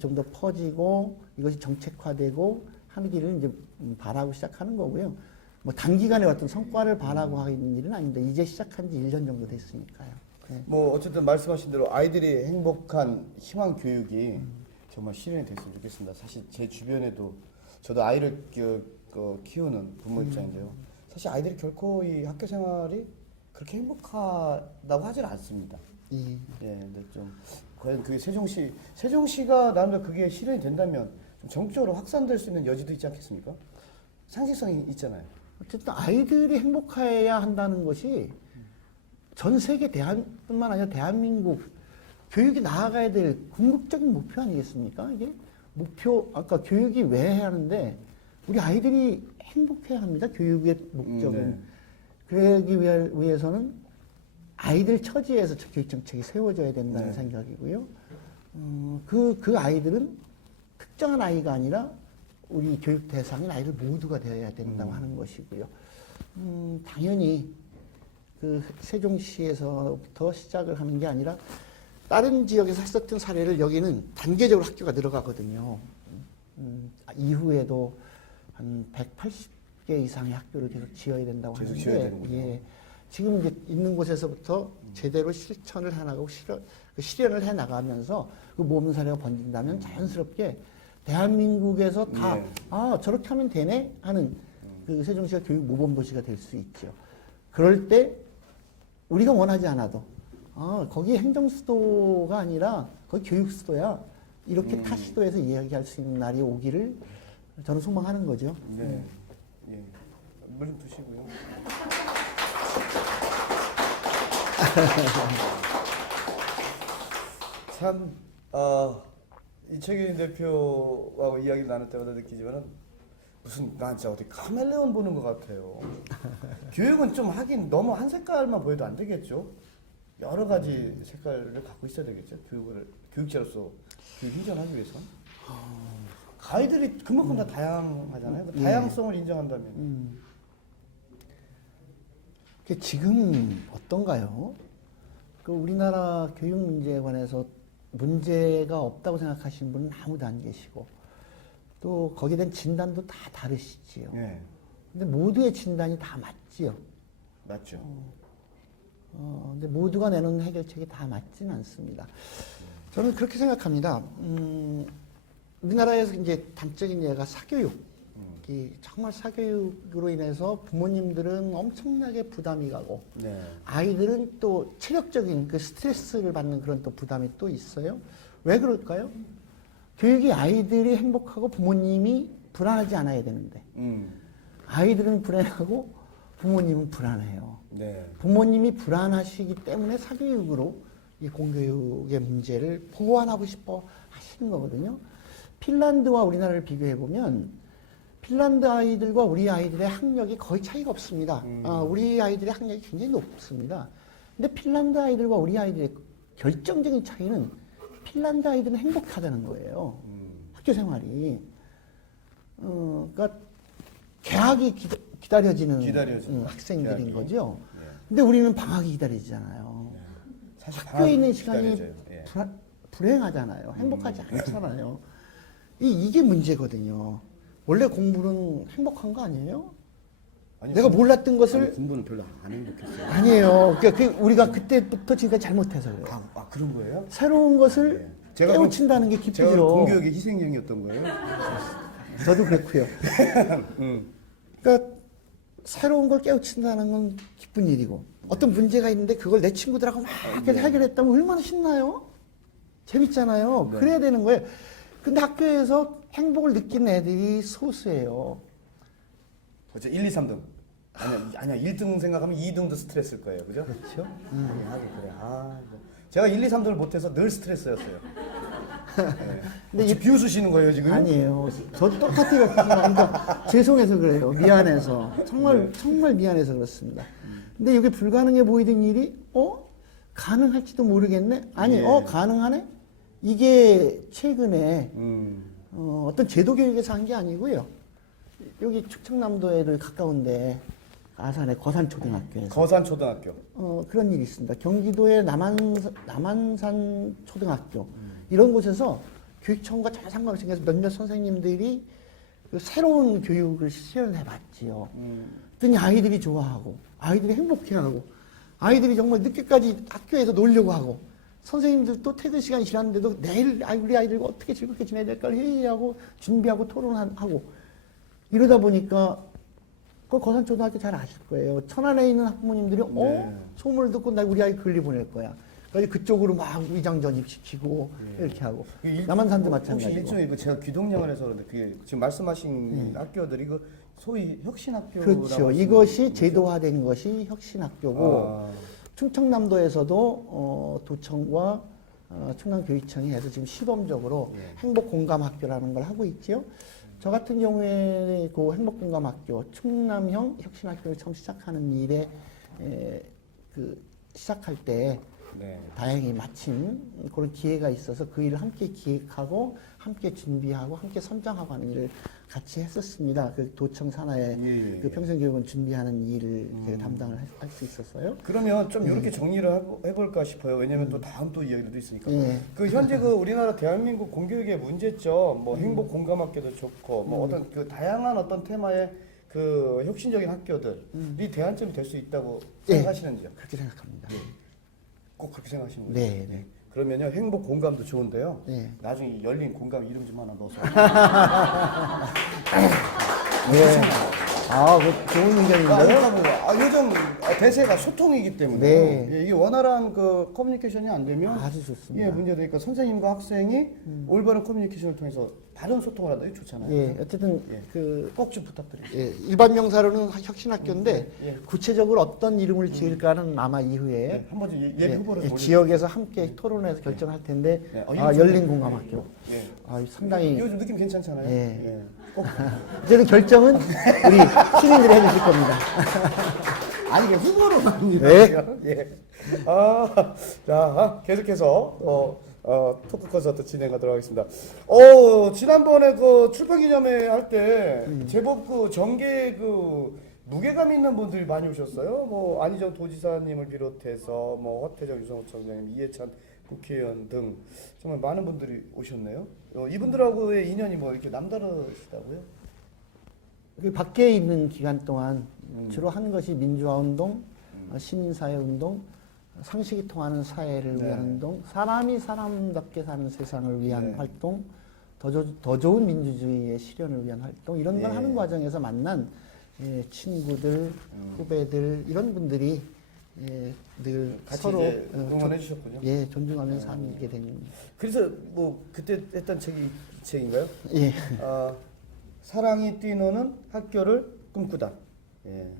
좀 더 퍼지고 이것이 정책화되고 하기를 이제 바라고 시작하는 거고요. 뭐 단기간에 어떤 성과를 바라고 하는 일은 아닌데 이제 시작한 지 1년 정도 됐으니까요. 뭐 어쨌든 말씀하신 대로 아이들이 행복한 희망 교육이 정말 실현이 됐으면 좋겠습니다. 사실 제 주변에도 저도 아이를 키우는 부모 입장인데요. 사실 아이들이 결코 이 학교 생활이 그렇게 행복하다고 하질 않습니다. 근데 좀 과연 그게 세종시가 나름대로 그게 실현이 된다면 좀 전국적으로 확산될 수 있는 여지도 있지 않겠습니까? 상식성이 있잖아요. 어쨌든 아이들이 행복해야 한다는 것이 전 세계 뿐만 아니라 대한민국 교육이 나아가야 될 궁극적인 목표 아니겠습니까? 이게 목표 아까 교육이 왜 해야 하는데 우리 아이들이 행복해야 합니다. 교육의 목적은. 그러기 위해서는 아이들 처지에서 교육 정책이 세워져야 된다는 생각이고요. 그 아이들은 특정한 아이가 아니라 우리 교육 대상인 아이들 모두가 되어야 된다고 하는 것이고요. 당연히 그 세종시에서부터 시작을 하는 게 아니라 다른 지역에서 했었던 사례를 여기는 단계적으로 학교가 들어가거든요. 이후에도 한 180개 이상의 학교를 계속 지어야 된다고 계속 하는데, 지어야 되는군요. 예, 지금 이제 있는 곳에서부터 제대로 실천을 해나가고 실현을 해나가면서 그 모범 사례가 번진다면 자연스럽게 대한민국에서 다 네. 저렇게 하면 되네 하는 그 세종시가 교육 모범 도시가 될 수 있죠. 그럴 때 우리가 원하지 않아도 거기 행정 수도가 아니라 거기 교육 수도야. 이렇게 타 시도에서 이야기할 수 있는 날이 오기를 저는 소망하는 거죠. 네. 예. 물 좀 드시고요. 참, 이채균 대표하고 이야기를 나눌 때마다 느끼지만은 무슨 난 진짜 어디 카멜레온 보는 것 같아요. 교육은 좀 하긴 너무 한 색깔만 보여도 안 되겠죠. 여러 가지 색깔을 갖고 있어야 되겠죠. 교육자로서 교육 hin전하기 위해서. 아이들이 그만큼 다 다양하잖아요. 그 다양성을 인정한다면. 지금 어떤가요? 그 우리나라 교육 문제에 관해서 문제가 없다고 생각하시는 분은 아무도 안 계시고 또 거기에 대한 진단도 다 다르시지요. 네. 근데 모두의 진단이 다 맞지요. 맞죠. 근데 모두가 내놓는 해결책이 다 맞지는 않습니다. 저는 그렇게 생각합니다. 우리나라에서 이제 단적인 예가 사교육. 정말 사교육으로 인해서 부모님들은 엄청나게 부담이 가고 네. 아이들은 또 체력적인 그 스트레스를 받는 그런 또 부담이 또 있어요. 왜 그럴까요? 교육이 아이들이 행복하고 부모님이 불안하지 않아야 되는데 아이들은 불안하고 부모님은 불안해요. 네. 부모님이 불안하시기 때문에 사교육으로 이 공교육의 문제를 보완하고 싶어 하시는 거거든요. 핀란드와 우리나라를 비교해 보면 핀란드 아이들과 우리 아이들의 학력이 거의 차이가 없습니다. 우리 아이들의 학력이 굉장히 높습니다. 근데 핀란드 아이들과 우리 아이들의 결정적인 차이는 핀란드 아이들은 행복하다는 거예요. 학교 생활이. 그러니까 개학이 기다려지는 학생들인 개학이. 거죠. 예. 근데 우리는 방학이 기다려지잖아요. 사실 학교에 있는 시간이 기다려져요. 예. 불행하잖아요. 행복하지 않잖아요. 이게 문제거든요. 원래 공부는 행복한 거 아니에요? 아니, 내가 몰랐던 것을 공부는 별로 안 행복했어요. 아니에요. 그러니까 우리가 그때부터 지금까지 잘못해서 그래요. 그런 거예요? 새로운 것을 제가 깨우친다는 게 제가 기쁘죠. 공교육의 희생양이었던 거예요? 저도 그렇고요. 그러니까 새로운 걸 깨우친다는 건 기쁜 일이고 어떤 문제가 있는데 그걸 내 친구들하고 막 이렇게 해결했다면 얼마나 신나요? 재밌잖아요. 네. 그래야 되는 거예요. 근데 학교에서 행복을 느끼는 애들이 소수예요. 그렇죠. 1, 2, 3등. 아니야. 1등 생각하면 2등도 스트레스일 거예요. 그죠? 그렇죠. 하긴 그래. 제가 1, 2, 3등을 못해서 늘 스트레스였어요. 네. 근데 지금 비웃으시는 거예요, 지금? 아니에요. 저도 똑같아요. 그러니까 죄송해서 그래요. 미안해서. 정말 미안해서 그렇습니다. 근데 이게 불가능해 보이던 일이, 가능할지도 모르겠네? 아니, 예. 가능하네? 이게 최근에 음. 어떤 제도 교육에서 한 게 아니고요. 여기 충청남도에를 가까운데 아산의 거산초등학교에서 거산초등학교. 그런 일이 있습니다. 경기도의 남한산 초등학교 이런 곳에서 교육청과 전혀 상관없이 몇몇 선생님들이 그 새로운 교육을 실현해 봤지요. 그랬더니 아이들이 좋아하고 아이들이 행복해하고 아이들이 정말 늦게까지 학교에서 놀려고 하고 선생님들도 퇴근 시간이 지났는데도 내일 우리 아이들과 어떻게 즐겁게 지내야 될까 회의하고 준비하고 토론하고 이러다 보니까 그 거산초등학교 잘 아실 거예요. 천안에 있는 학부모님들이 네. 소문을 듣고 나 우리 아이 글리 보낼 거야. 그래서 그쪽으로 막 위장 전입시키고 이렇게 하고 남한산도 혹시 마찬가지고. 일종의 제가 귀동냥을 해서 그런데 그게 지금 말씀하신 학교들이 그 소위 혁신학교라고 그렇죠. 하시는 이것이 거죠? 제도화된 것이 혁신학교고 충청남도에서도 도청과 충남교육청이 해서 지금 시범적으로 행복공감학교라는 걸 하고 있지요. 저 같은 경우에 그 행복공감학교 충남형 혁신학교를 처음 시작하는 일에 시작할 때 네. 다행히 마침 그런 기회가 있어서 그 일을 함께 기획하고 함께 준비하고 함께 선정하고 하는 일을 같이 했었습니다. 그 도청 산하의 예. 그 평생교육원 준비하는 일을 제가 담당을 할 수 있었어요. 그러면 좀 이렇게 정리를 해볼까 싶어요. 왜냐면 또 다음 또 이야기도 있으니까. 예. 그 현재 그 우리나라 대한민국 공교육의 문제점, 뭐 행복 공감학교도 좋고, 뭐 어떤 그 다양한 어떤 테마의 그 혁신적인 학교들이 대안점이 될 수 있다고 예. 생각하시는지요? 그렇게 생각합니다. 꼭 그렇게 생각하시는 거예요? 네, 네. 그러면요 행복 공감도 좋은데요. 네. 나중에 이 열린 공감 이름 좀 하나 넣어서. 네. 아, 그 좋은 의견인데요. 그러니까 요즘 대세가 소통이기 때문에 네. 예, 이게 원활한 그 커뮤니케이션이 안 되면 아주 좋습니다. 예, 문제되니까 선생님과 학생이 올바른 커뮤니케이션을 통해서 바른 소통을 한다. 이거 좋잖아요. 예, 어쨌든 예. 그 꼭 좀 부탁드립니다. 예, 일반 명사로는 혁신학교인데 예. 구체적으로 어떤 이름을 지을까는 아마 이후에 예, 한번 좀 예비 후보로 좀 지역에서 함께 토론해서 결정할 텐데 예. 열린 공감학교 예. 상당히 요즘 느낌 괜찮잖아요. 예. 꼭 이제는 결정은 우리 시민들이 해주실 겁니다. 아니 이게 후보로만 네. 예. 자 계속해서 토크 콘서트 진행하도록 하겠습니다. 지난번에 그 출판 기념회 할 때 제법 그 정계 그 무게감 있는 분들이 많이 오셨어요. 뭐 안희정 도지사님을 비롯해서 뭐 허태정 유성호 청장님, 이해찬 국회의원 등 정말 많은 분들이 오셨네요. 이분들하고의 인연이 뭐 이렇게 남다르시다고요? 그 밖에 있는 기간 동안 주로 하는 것이 민주화운동, 시민사회운동, 상식이 통하는 사회를 네. 위한 운동, 사람이 사람답게 사는 세상을 위한 네. 활동, 더 좋은 민주주의의 실현을 위한 활동 이런 걸 네. 하는 과정에서 만난 친구들, 후배들 이런 분들이 늘 같이 서로 이제 응원해 주셨군요. 존중하면서 살게 된 그래서 뭐 그때 했던 책이 이 책인가요? 예. 사랑이 뛰노는 학교를 꿈꾸다. 예.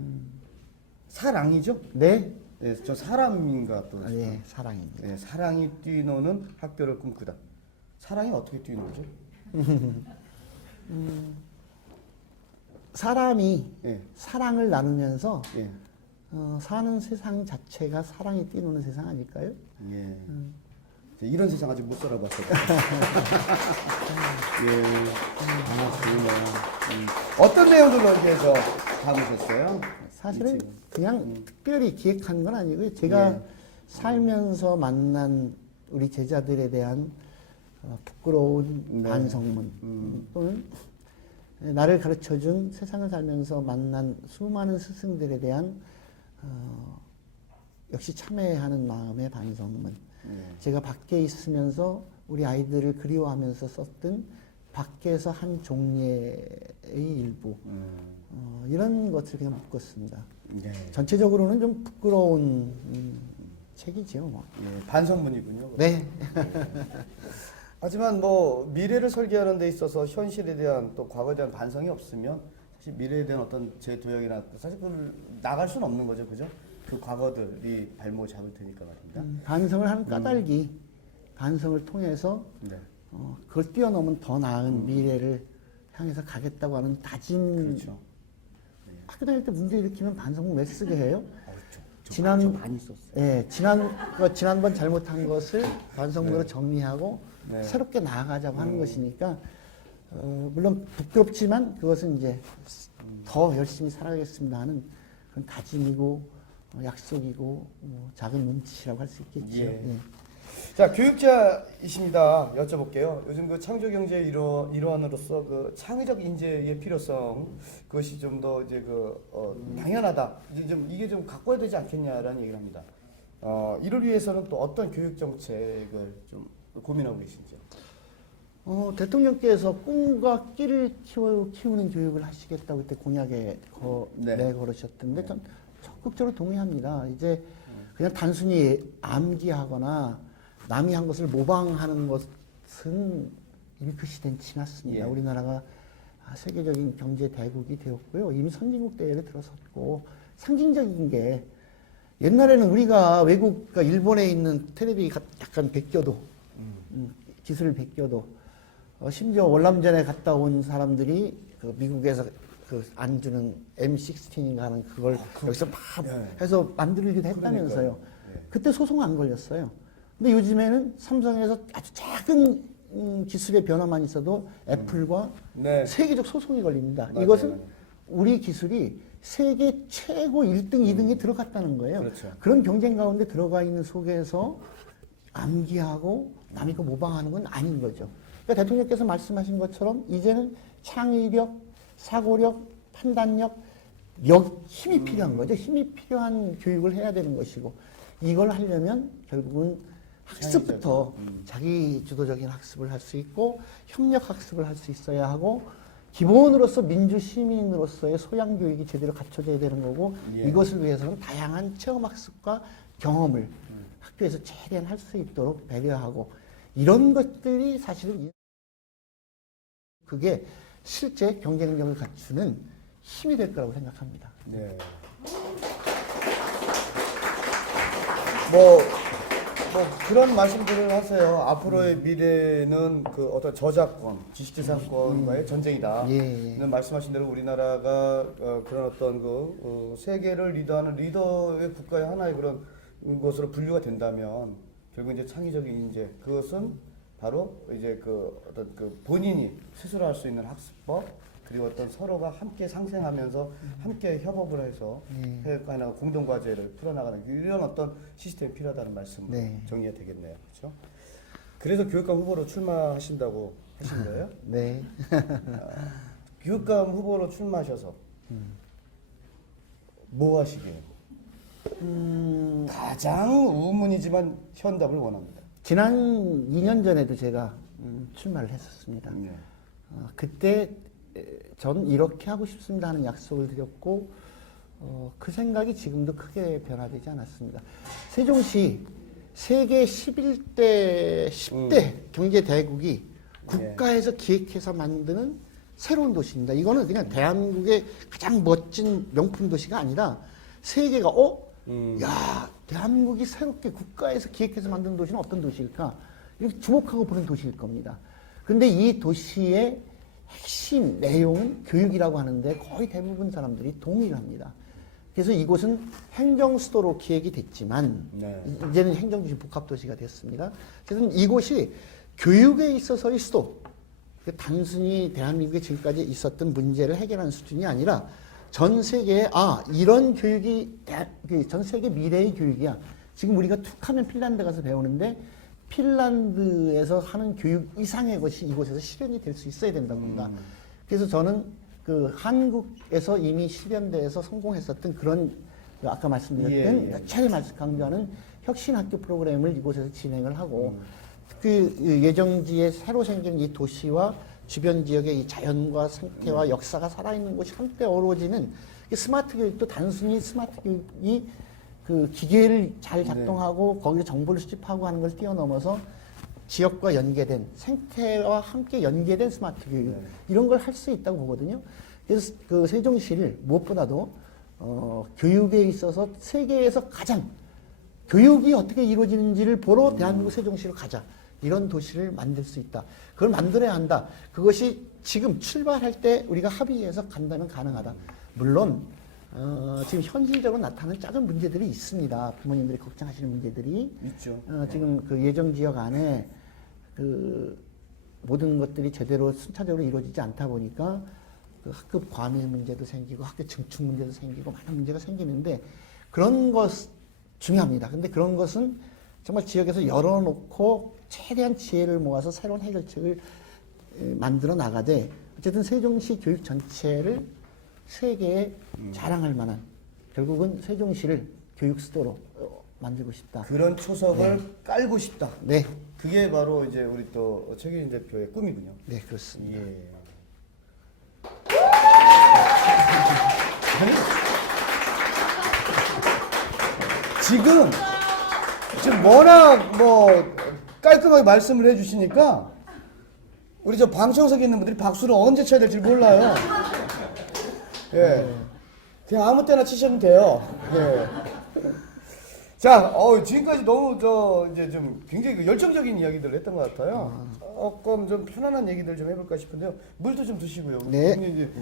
사랑이죠? 네, 예, 저 사람인가 또. 예, 사랑입니다. 예, 사랑이 뛰노는 학교를 꿈꾸다. 사랑이 어떻게 뛰노죠? 사람이 예, 사랑을 나누면서 예, 사는 세상 자체가 사랑이 뛰노는 세상 아닐까요? 예. 이런 세상 아직 못 살아봤어요. 예, 좋네요. 어떤 내용들로 이렇게 해서 담으셨어요? 사실은 이 책은? 그냥 특별히 기획한 건 아니고요. 제가 예. 살면서 만난 우리 제자들에 대한 부끄러운 네. 반성문 또는 나를 가르쳐준 세상을 살면서 만난 수많은 스승들에 대한 역시 참회하는 마음의 반성문. 제가 밖에 있으면서 우리 아이들을 그리워하면서 썼던 밖에서 한 종례의 일부 이런 것을 그냥 묶었습니다. 예. 전체적으로는 좀 부끄러운 책이죠. 뭐. 예, 반성문이군요. 네. 하지만 뭐 미래를 설계하는 데 있어서 현실에 대한 또 과거에 대한 반성이 없으면 사실 미래에 대한 어떤 제도약이나 사실 그걸 나갈 수는 없는 거죠, 그죠? 그 과거들이 발목을 잡을 테니까 말입니다. 반성을 하는 까닭이 반성을 통해서 네. 그걸 뛰어넘은 더 나은 미래를 향해서 가겠다고 하는 다짐. 그렇죠. 학교 다닐 때 문제 일으키면 반성문 왜 쓰게 해요? 좀 많이 썼어요. 예, 지난번 잘못한 것을 반성문으로 정리하고 네. 새롭게 나아가자고 하는 것이니까 물론 부끄럽지만 그것은 이제 더 열심히 살아가겠습니다 하는 그런 다짐이고 약속이고 작은 눈치라고 할 수 있겠죠. 예. 예. 자, 교육자이십니다. 여쭤볼게요. 요즘 그 창조경제의 일환으로서 그 창의적 인재의 필요성 그것이 좀 더 이제 당연하다. 이게 좀 갖고야 되지 않겠냐라는 얘기를 합니다. 이를 위해서는 또 어떤 교육 정책을 좀 고민하고 계신지요? 대통령께서 꿈과 끼를 키우는 교육을 하시겠다고 그때 공약에 네. 내걸으셨던데 전 적극적으로 동의합니다. 이제 그냥 단순히 암기하거나 남이 한 것을 모방하는 것은 이미 그 시대는 지났습니다. 예. 우리나라가 세계적인 경제 대국이 되었고요. 이미 선진국 대열에 들어섰고 상징적인 게 옛날에는 우리가 외국, 그러니까 일본에 있는 텔레비 약간 베껴도 기술을 베껴도 심지어 월남전에 갔다 온 사람들이 그 미국에서 그 안 주는 M16인가 하는 그걸 여기서 막 예. 해서 만들기도 했다면서요. 그때 소송 안 걸렸어요. 근데 요즘에는 삼성에서 아주 작은 기술의 변화만 있어도 애플과 네. 세계적 소송이 걸립니다. 맞아요. 이것은 우리 기술이 세계 최고 1등, 2등에 들어갔다는 거예요. 그렇죠. 그런 경쟁 가운데 들어가 있는 속에서 암기하고 남이 거 모방하는 건 아닌 거죠. 그러니까 대통령께서 말씀하신 것처럼 이제는 창의력, 사고력, 판단력, 힘이 필요한 거죠. 힘이 필요한 교육을 해야 되는 것이고 이걸 하려면 결국은 학습부터 자기 주도적인 학습을 할 수 있고 협력 학습을 할 수 있어야 하고 기본으로서 민주 시민으로서의 소양 교육이 제대로 갖춰져야 되는 거고 예. 이것을 위해서는 다양한 체험 학습과 경험을 학교에서 최대한 할 수 있도록 배려하고 이런 것들이 사실은 그게 실제 경쟁력을 갖추는 힘이 될 거라고 생각합니다. 네. 뭐 그런 말씀들을 하세요. 앞으로의 미래는 그 어떤 저작권, 지식재산권과의 전쟁이다. 예. 는 말씀하신 대로 우리나라가 그런 어떤 세계를 리더하는 리더의 국가의 하나의 그런 것으로 분류가 된다면 결국 이제 창의적인 인재 그것은 바로 이제 그 어떤 그 본인이 스스로 할 수 있는 학습법 그리고 어떤 서로가 함께 상생하면서 함께 협업을 해서 하나 공동 과제를 풀어나가는 이런 어떤 시스템이 필요하다는 말씀으로 네. 정리가 되겠네요. 그렇죠? 그래서 교육감 후보로 출마하신다고 하신 거예요? 네. 교육감 후보로 출마하셔서 뭐 하시게요? 가장 우문이지만 현답을 원합니다. 지난 2년 전에도 제가 출마를 했었습니다. 네. 그때 전 이렇게 하고 싶습니다 하는 약속을 드렸고 그 생각이 지금도 크게 변화되지 않았습니다. 세종시 세계 11대, 10대 경제 대국이 국가에서 기획해서 만드는 새로운 도시입니다. 이거는 그냥 대한민국의 가장 멋진 명품 도시가 아니라 세계가 야 대한민국이 새롭게 국가에서 기획해서 만든 도시는 어떤 도시일까? 이렇게 주목하고 보는 도시일 겁니다. 그런데 이 도시의 핵심 내용은 교육이라고 하는데 거의 대부분 사람들이 동의합니다. 그래서 이곳은 행정수도로 기획이 됐지만 네. 이제는 행정주시 복합도시가 됐습니다. 그래서 이곳이 교육에 있어서의 수도, 단순히 대한민국에 지금까지 있었던 문제를 해결하는 수준이 아니라 전 세계에 이런 교육이 전 세계 미래의 교육이야. 지금 우리가 툭하면 핀란드 가서 배우는데 핀란드에서 하는 교육 이상의 것이 이곳에서 실현이 될 수 있어야 된다고 봅니다. 그래서 저는 그 한국에서 이미 실현돼서 성공했었던 그런 아까 말씀드렸던 몇 차례 강조하는 혁신학교 프로그램을 이곳에서 진행을 하고 그 예정지에 새로 생긴 이 도시와 주변 지역의 이 자연과 생태와 역사가 살아있는 곳이 한때 어우러지는 스마트 교육도 단순히 스마트 교육이 그 기계를 잘 작동하고 거기서 정보를 수집하고 하는 걸 뛰어넘어서 지역과 연계된 생태와 함께 연계된 스마트 교육 이런 걸 할 수 있다고 보거든요. 그래서 그 세종시를 무엇보다도 교육에 있어서 세계에서 가장 교육이 어떻게 이루어지는지를 보러 대한민국 세종시로 가자. 이런 도시를 만들 수 있다. 그걸 만들어야 한다. 그것이 지금 출발할 때 우리가 합의해서 간다면 가능하다. 물론 지금 현실적으로 나타나는 작은 문제들이 있습니다. 부모님들이 걱정하시는 문제들이 있죠. 지금 그 예정 지역 안에 그 모든 것들이 제대로 순차적으로 이루어지지 않다 보니까 그 학급 과밀 문제도 생기고 학교 증축 문제도 생기고 많은 문제가 생기는데 그런 것 중요합니다. 근데 그런 것은 정말 지역에서 열어놓고 최대한 지혜를 모아서 새로운 해결책을 만들어 나가되 어쨌든 세종시 교육 전체를 세계에 자랑할 만한 결국은 세종시를 교육 수도로 만들고 싶다. 그런 초석을 깔고 싶다. 네. 그게 바로 이제 우리 또 최규진 대표의 꿈이군요. 네, 그렇습니다. 예. 지금 워낙 뭐 깔끔하게 말씀을 해주시니까 우리 저 방청석에 있는 분들이 박수를 언제 쳐야 될지 몰라요. 예. 그냥 아무 때나 치시면 돼요. 예. 자, 지금까지 너무 이제 좀 굉장히 열정적인 이야기들을 했던 것 같아요. 조금 좀 편안한 얘기들 좀 해볼까 싶은데요. 물도 좀 드시고요. 네.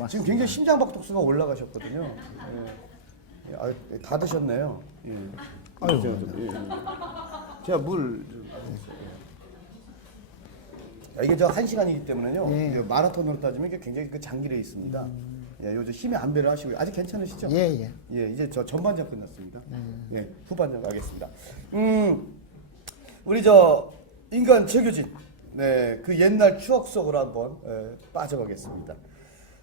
지금 굉장히 심장박동수가 올라가셨거든요. 예. 다 드셨네요. 예. 아유, 제가 물. 이게 저 1시간이기 때문에요. 예. 이제 마라톤으로 따지면 이게 굉장히 그 장기레 있습니다. 예, 요즘 힘의 안배를 하시고요. 아직 괜찮으시죠? 예. 예, 이제 저 전반전 끝났습니다. 예, 후반전 가겠습니다. 우리 저 인간 최규진, 네, 그 옛날 추억 속으로 한번 빠져가겠습니다.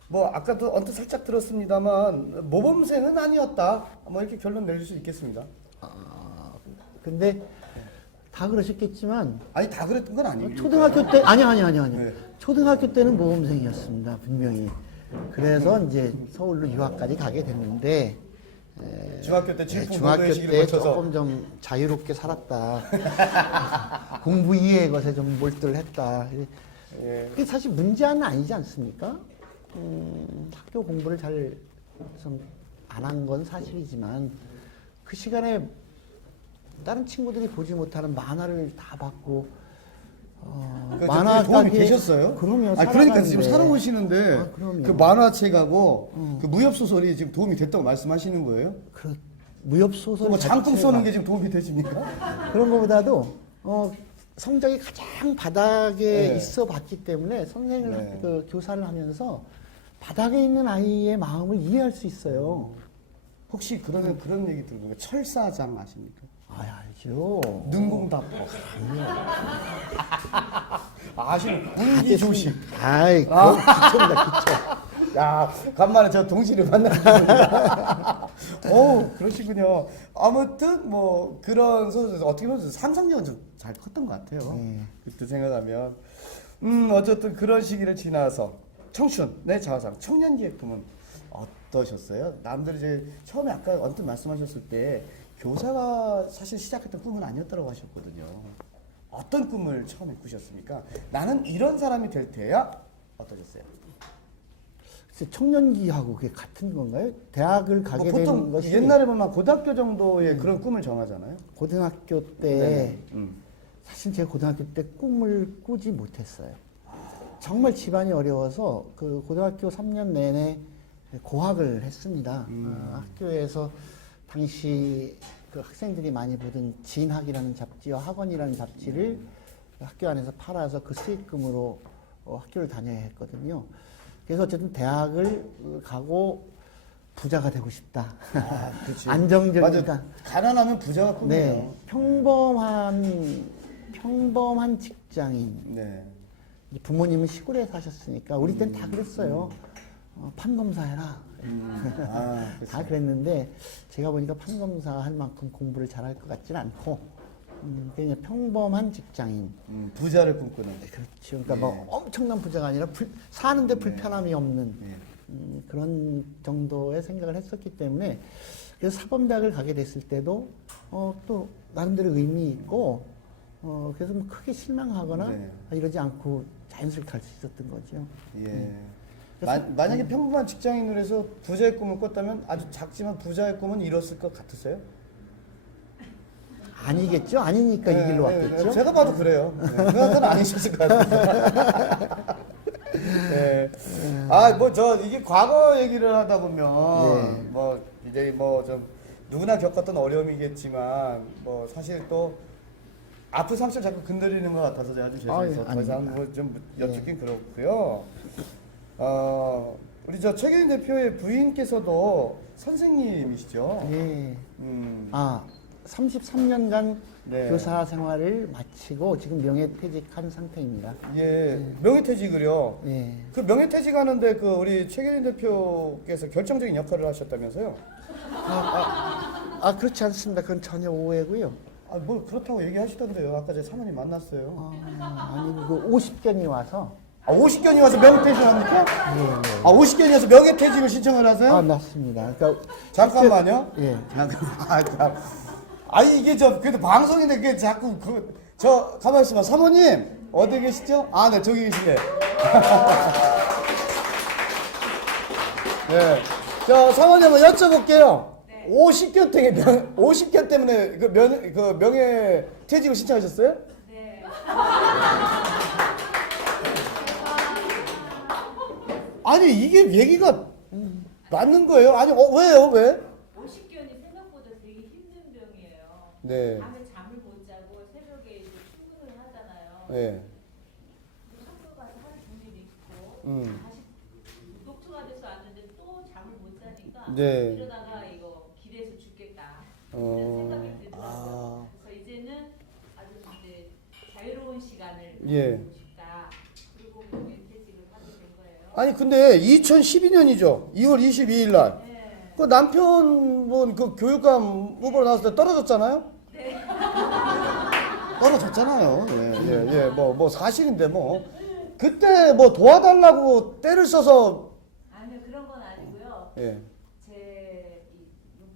뭐 아까도 언뜻 살짝 들었습니다만 모범생은 아니었다. 뭐 이렇게 결론 내릴 수 있겠습니다. 근데 다 그러셨겠지만 아니 다 그랬던 건 아니에요. 초등학교 때 아니. 네. 초등학교 때는 모범생이었습니다. 분명히. 그래서 이제 서울로 유학까지 가게 됐는데 중학교 때 질풍 중학교 노도의 시기를 때 거쳐서 조금 좀 자유롭게 살았다. 공부 이외의 것에 좀 몰두를 했다. 예. 그게 사실 문제는 아니지 않습니까? 학교 공부를 잘 안 한 건 사실이지만 그 시간에 다른 친구들이 보지 못하는 만화를 다 봤고 만화 도움이 되셨어요? 그럼요. 아니, 그러니까 지금 살아가는데. 살아오시는데 그럼요. 그 만화책하고 그 무협 소설이 지금 도움이 됐다고 말씀하시는 거예요? 그 무협 소설 뭐 장품 써는 자체가 게 지금 도움이 되십니까? 그런 것보다도 성적이 가장 바닥에 네. 있어 봤기 때문에 선생을 네. 그 교사를 하면서 바닥에 있는 아이의 마음을 이해할 수 있어요. 혹시 그러면 그런 얘기 들어보니까 철사장 아십니까? 알죠. 능공답법. 아시는 운기 조심. 아이, 그건 기초입니다, 기초. 야, 간만에 저 동시를 만났습니다. 오, 그러시군요. 아무튼 뭐 그런 소설 어떻게 보면 상상력은 좀 잘 컸던 것 같아요. 그때 생각하면 어쨌든 그런 시기를 지나서 청춘의 자화상 청년기의 꿈은 어떠셨어요? 남들이 이제 처음에 아까 언뜻 말씀하셨을 때 교사가 사실 시작했던 꿈은 아니었다고 하셨거든요. 어떤 꿈을 처음에 꾸셨습니까? 나는 이런 사람이 될 테야 어떠셨어요? 글쎄, 청년기하고 그게 같은 건가요? 대학을 가게 보통 되는 것이 옛날에 보면 고등학교 정도의 그런 꿈을 정하잖아요. 고등학교 때 네네. 사실 제가 고등학교 때 꿈을 꾸지 못했어요. 정말 집안이 어려워서 그 고등학교 3년 내내 고학을 했습니다. 학교에서 당시 그 학생들이 많이 보던 진학이라는 잡지와 학원이라는 잡지를 학교 안에서 팔아서 그 수익금으로 학교를 다녀야 했거든요. 그래서 어쨌든 대학을 가고 부자가 되고 싶다. 아, 그렇지. 안정적이다. 맞아. 가난하면 부자가 꿈이에요. 네, 평범한 직장인. 네. 이제 부모님은 시골에 사셨으니까 우리 때는 다 그랬어요. 판검사 해라. 아, 그렇죠. 다 그랬는데 제가 보니까 판검사 할 만큼 공부를 잘할 것 같지는 않고 그냥 평범한 직장인. 부자를 꿈꾸는. 그렇죠. 그러니까 뭐 엄청난 부자가 아니라 사는데 불편함이 없는 네. 그런 정도의 생각을 했었기 때문에 그래서 사범대학을 가게 됐을 때도 또 나름대로 의미 있고 그래서 뭐 크게 실망하거나 네. 이러지 않고 자연스럽게 갈 수 있었던 거죠. 예. 만약에 평범한 직장인으로 해서 부자의 꿈을 꿨다면 아주 작지만 부자의 꿈은 이뤘을 것 같으세요? 아니겠죠? 아니니까 이 길로 왔겠죠? 제가 봐도 그래요. 네. 그건 아니셨을 것 같아요. 네. 이게 과거 얘기를 하다 보면, 뭐, 이제 뭐 좀, 누구나 겪었던 어려움이겠지만, 뭐, 사실 또, 앞으로 상처를 자꾸 건드리는 것 같아서 제가 좀 죄송해서 더 이상 뭐좀 여쭙긴 그렇고요. 우리 저 최규진 대표의 부인께서도 선생님이시죠? 예. 33년간 네. 교사 생활을 마치고 지금 명예퇴직한 상태입니다. 예, 명예퇴직을요. 예. 그 명예퇴직하는데 그 우리 최규진 대표께서 결정적인 역할을 하셨다면서요? 그렇지 않습니다. 그건 전혀 오해고요. 뭐 그렇다고 얘기하시던데요. 아까 제 사모님 만났어요. 아니 그 50견이 와서 50견이 와서 명예퇴직을 합니까? 50견이 와서 명예퇴직을 신청을 하세요? 맞습니다. 그러니까 잠깐만요. 예. 잠깐. 이게 그래도 방송인데 그게 자꾸 가만히 있어봐. 사모님 어디 계시죠? 네, 저기 계시네. 네. 사모님 한번 여쭤볼게요. 50견 때문에 그 명예 퇴직을 신청하셨어요? 네. 아니 이게 얘기가 맞는 거예요? 아니 왜요? 왜? 50견이 생각보다 되게 힘든 병이에요. 네. 밤에 잠을 못 자고 새벽에 이제 출근을 하잖아요. 네. 학교 가서 하루 종일 있고 음. 다시 녹초가 돼서 왔는데 또 잠을 못 자니까 네. 이러다가 이거 길에서 죽겠다 어. 이런 생각이 들더라고요. 아. 그래서 이제는 아주 이제 자유로운 시간을 예. 가지고 싶다. 그리고 명예퇴직을 하게 된 거예요. 아니 근데 2012년이죠. 2월 22일 날. 네. 그 남편분 그 교육감 후보로 나왔을 때 떨어졌잖아요. 네. 떨어졌잖아요. 예. 뭐 사실인데 뭐 그때 뭐 도와달라고 때를 써서 아니요 그런 건 아니고요. 예. 제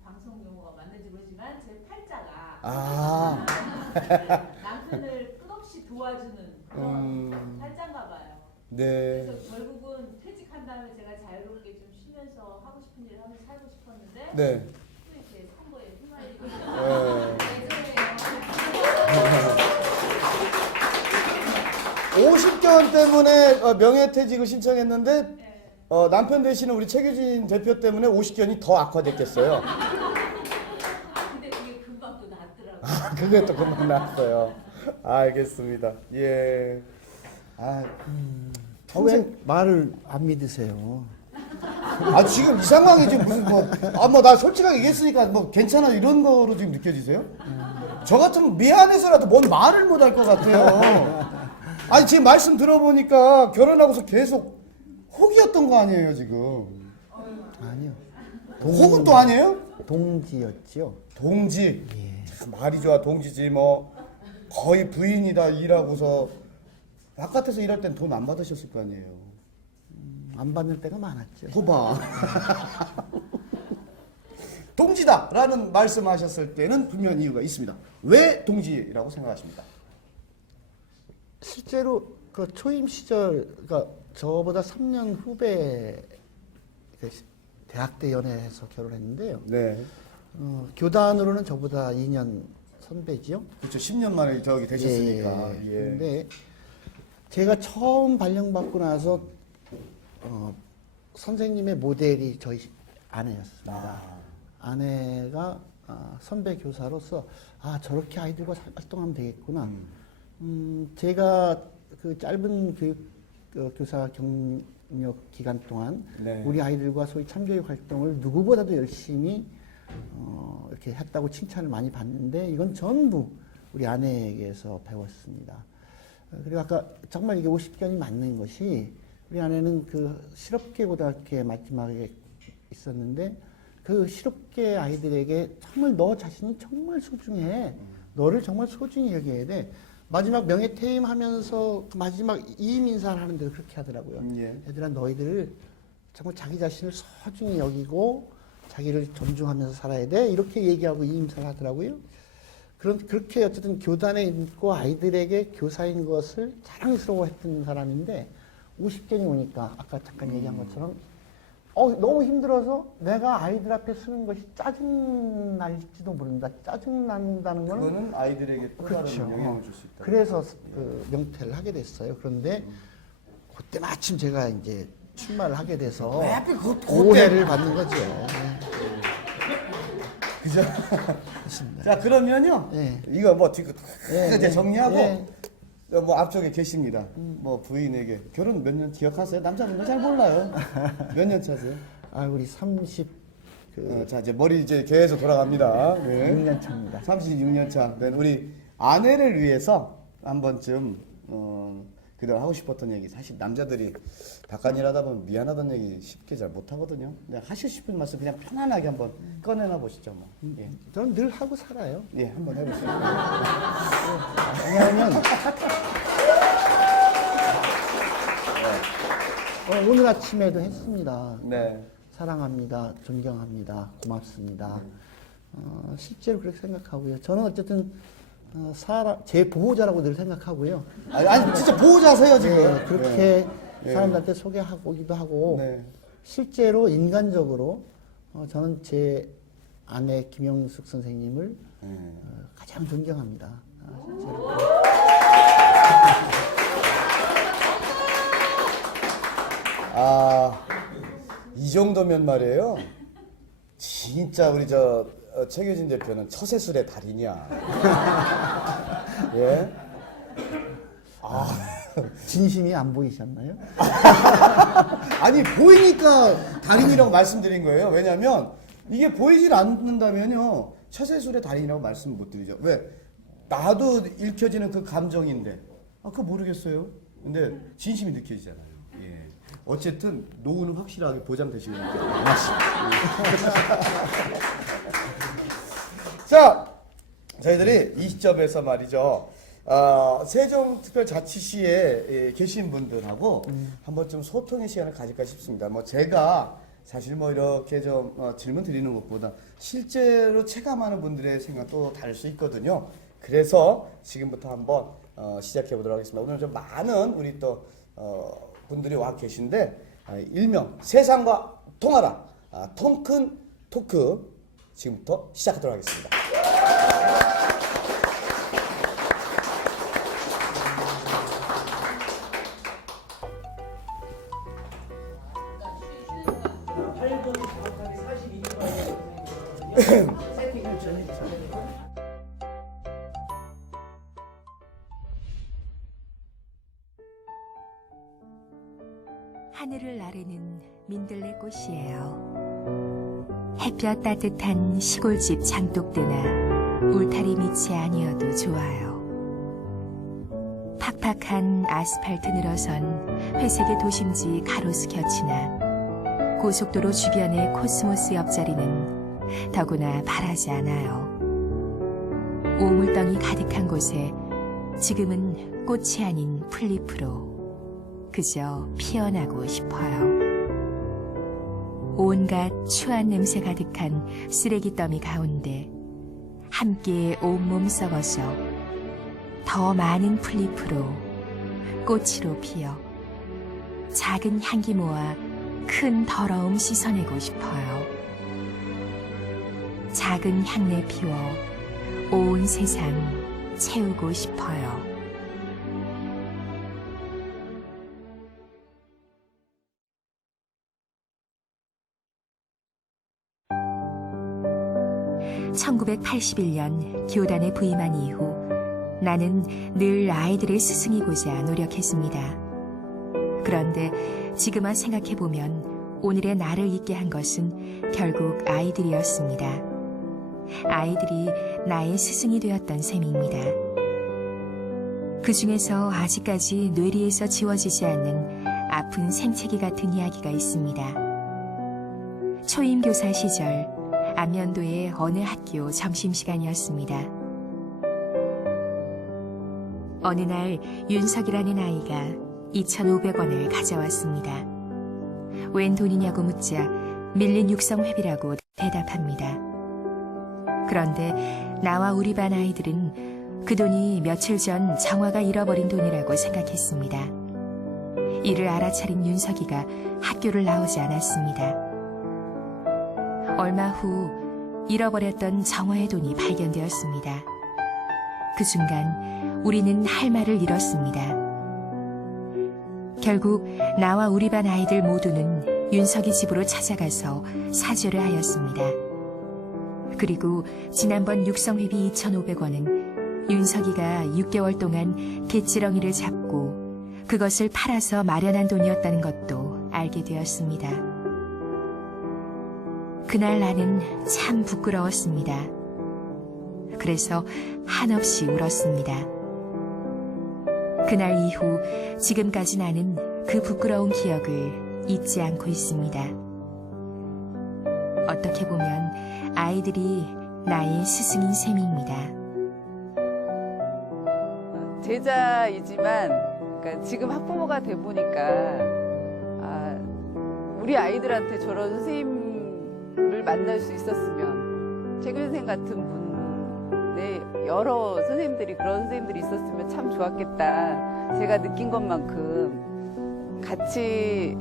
방송 용어가 맞는지 모르지만 제 팔자가 아. 남편을 끝없이 도와주는 그런 팔자인가 봐요. 네. 그래서 결국은 퇴직한 다음에 제가 자유롭게 좀 쉬면서 하고 싶은 일을 하면서 살고 싶었는데 네. 또 이렇게 선거에 휘말리고 예. 죄송해요. 50견 때문에 명예퇴직을 신청했는데 네. 남편 되시는 우리 최규진 대표 때문에 50견이 더 악화됐겠어요. 근데 그게 금방 또 낫더라고요. 아, 그게 또 금방 나왔어요. 알겠습니다. 예. 왜 말을 안 믿으세요? 지금 이 상황이 지금 무슨 나 솔직하게 얘기했으니까 뭐 괜찮아 이런 거로 지금 느껴지세요? 저 같으면 미안해서라도 뭔 말을 못 할 것 같아요. 아니 지금 말씀 들어보니까 결혼하고서 계속 혹이었던 거 아니에요 지금? 아니요. 혹은 또 아니에요? 동지였죠. 동지. 예. 참 말이 좋아 동지지 뭐 거의 부인이다 일하고서 바깥에서 일할 땐 돈 안 받으셨을 거 아니에요. 안 받는 때가 많았죠. 거봐. 동지다라는 말씀하셨을 때는 분명한 이유가 있습니다. 왜 동지라고 생각하십니까? 실제로 그 초임 시절, 그러니까 저보다 3년 후배 대학 때 연애해서 결혼했는데요. 네. 교단으로는 저보다 2년 선배지요. 그렇죠. 10년 만에 저기 되셨으니까. 예. 근데 제가 처음 발령받고 나서 선생님의 모델이 저희 아내였습니다. 아내가 선배 교사로서 저렇게 아이들과 활동하면 되겠구나. 제가 그 짧은 교사 경력 기간 동안 네. 우리 아이들과 소위 참교육 활동을 누구보다도 열심히 이렇게 했다고 칭찬을 많이 받는데 이건 전부 우리 아내에게서 배웠습니다. 그리고 아까 정말 이게 50견이 맞는 것이 우리 아내는 그 실업계 고등학교에 마지막에 있었는데 그 실업계 아이들에게 정말 너 자신이 정말 소중해. 너를 정말 소중히 여겨야 돼. 마지막 명예퇴임 하면서 그 마지막 이임 인사를 하는데도 그렇게 하더라고요. 예. 얘들아 너희들 정말 자기 자신을 소중히 여기고 자기를 존중하면서 살아야 돼. 이렇게 얘기하고 이임 인사를 하더라고요. 그렇게 어쨌든 교단에 있고 아이들에게 교사인 것을 자랑스러워했던 사람인데 50견이 오니까 아까 잠깐 얘기한 것처럼 너무 힘들어서 내가 아이들 앞에 서는 것이 짜증 날지도 모른다. 짜증 난다는 거는 그거는 아이들에게 또 다른 그렇죠. 영향을 줄 수 있다. 그래서 그 명퇴를 하게 됐어요. 그런데 그때 마침 제가 이제 출마를 하게 돼서 왜 하필 오해를 받는 거죠. 네. 그죠? 그렇습니다. 자 그러면요. 네. 이거 뭐 뒤 네, 이제 네. 정리하고 네. 뭐 앞쪽에 계십니다. 뭐 부인에게 결혼 몇 년 기억하세요? 남자분은 잘 몰라요. 몇 년 차세요? 우리 30 자 이제 머리 이제 계속 돌아갑니다. 네. 6년 차입니다. 36년 차. 네, 우리 아내를 위해서 한 번쯤 그동안 하고 싶었던 얘기. 사실 남자들이 바깥 일하다 보면 미안하다는 얘기 쉽게 잘 못하거든요. 근데 하시고 싶은 말씀 그냥 편안하게 한번 꺼내나 보시죠. 뭐. 예. 저는 늘 하고 살아요. 예, 한번 해보시죠. 왜냐하면 오늘 아침에도 했습니다. 네. 사랑합니다. 존경합니다. 고맙습니다. 실제로 그렇게 생각하고요. 저는 어쨌든 제 보호자라고 늘 생각하고요. 아니 진짜 보호자세요 지금. 네, 그렇게 네. 사람들한테 소개하기도 하고 네. 실제로 인간적으로 저는 제 아내 김영숙 선생님을 가장 존경합니다. 실제로. 이 정도면 말이에요. 진짜 우리 최규진 대표는 처세술의 달인이야. 예? 진심이 안 보이셨나요? 아니 보이니까 달인이라고 말씀드린 거예요. 왜냐면 이게 보이질 않는다면요 처세술의 달인이라고 말씀 못 드리죠. 왜? 나도 읽혀지는 그 감정인데 그거 모르겠어요. 근데 진심이 느껴지잖아요. 예. 어쨌든 노후는 확실하게 보장되시는 게 맞습니다. 자, 저희들이 이 시점에서 말이죠. 세종특별자치시에 계신 분들하고 한번 좀 소통의 시간을 가질까 싶습니다. 뭐 제가 사실 뭐 이렇게 좀 질문 드리는 것보다 실제로 체감하는 분들의 생각도 다를 수 있거든요. 그래서 지금부터 한번 시작해 보도록 하겠습니다. 오늘 좀 많은 우리 또 분들이 와 계신데 일명 세상과 통하라 통큰 토크 지금부터 시작하도록 하겠습니다. 하늘을 나르는 민들레 꽃이에요. 햇볕 따뜻한 시골집 장독대나 울타리 밑이 아니어도 좋아요. 팍팍한 아스팔트 늘어선 회색의 도심지 가로수 곁이나 고속도로 주변의 코스모스 옆자리는 더구나 바라지 않아요. 오물덩이 가득한 곳에 지금은 꽃이 아닌 풀잎으로 그저 피어나고 싶어요. 온갖 추한 냄새 가득한 쓰레기 더미 가운데 함께 온몸 썩어서 더 많은 풀잎으로 꽃으로 피어 작은 향기 모아 큰 더러움 씻어내고 싶어요. 작은 향내 피워 온 세상 채우고 싶어요. (1981년) 교단에 부임한 이후 나는 늘 아이들의 스승이고자 노력했습니다. 그런데 지금 와 생각해보면 오늘의 나를 있게 한 것은 결국 아이들이었습니다. 아이들이 나의 스승이 되었던 셈입니다. 그 중에서 아직까지 뇌리에서 지워지지 않는 아픈 생채기 같은 이야기가 있습니다. 초임교사 시절 안면도의 어느 학교 점심시간이었습니다. 어느 날 윤석이라는 아이가 2,500원을 가져왔습니다. 웬 돈이냐고 묻자 밀린 육성회비라고 대답합니다. 그런데 나와 우리 반 아이들은 그 돈이 며칠 전 정화가 잃어버린 돈이라고 생각했습니다. 이를 알아차린 윤석이가 학교를 나오지 않았습니다. 얼마 후 잃어버렸던 정화의 돈이 발견되었습니다. 그 순간 우리는 할 말을 잃었습니다. 결국 나와 우리 반 아이들 모두는 윤석이 집으로 찾아가서 사죄를 하였습니다. 그리고 지난번 육성회비 2,500원은 윤석이가 6개월 동안 갯지렁이를 잡고 그것을 팔아서 마련한 돈이었다는 것도 알게 되었습니다. 그날 나는 참 부끄러웠습니다. 그래서 한없이 울었습니다. 그날 이후 지금까지 나는 그 부끄러운 기억을 잊지 않고 있습니다. 어떻게 보면 아이들이 나의 스승인 셈입니다. 제자이지만 그러니까 지금 학부모가 돼 보니까 우리 아이들한테 저런 선생님을 만날 수 있었으면 최규 선생님 같은 분의 여러 선생님들이 그런 선생님들이 있었으면 참 좋았겠다. 제가 느낀 것만큼 같이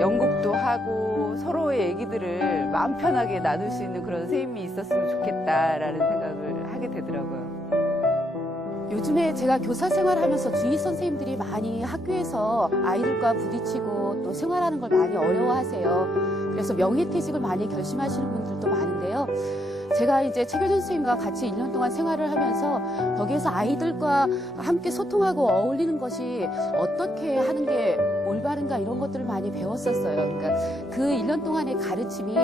연극도 하고 서로의 얘기들을 마음 편하게 나눌 수 있는 그런 선생님이 있었으면 좋겠다라는 생각을 하게 되더라고요. 요즘에 제가 교사 생활하면서 주위 선생님들이 많이 학교에서 아이들과 부딪히고 또 생활하는 걸 많이 어려워하세요. 그래서 명예퇴직을 많이 결심하시는 분들도 많은데요. 제가 이제 최교준 선생님과 같이 1년 동안 생활을 하면서 거기에서 아이들과 함께 소통하고 어울리는 것이 어떻게 하는 게 올바른가 이런 것들을 많이 배웠었어요. 그러니까 그 1년 동안의 가르침이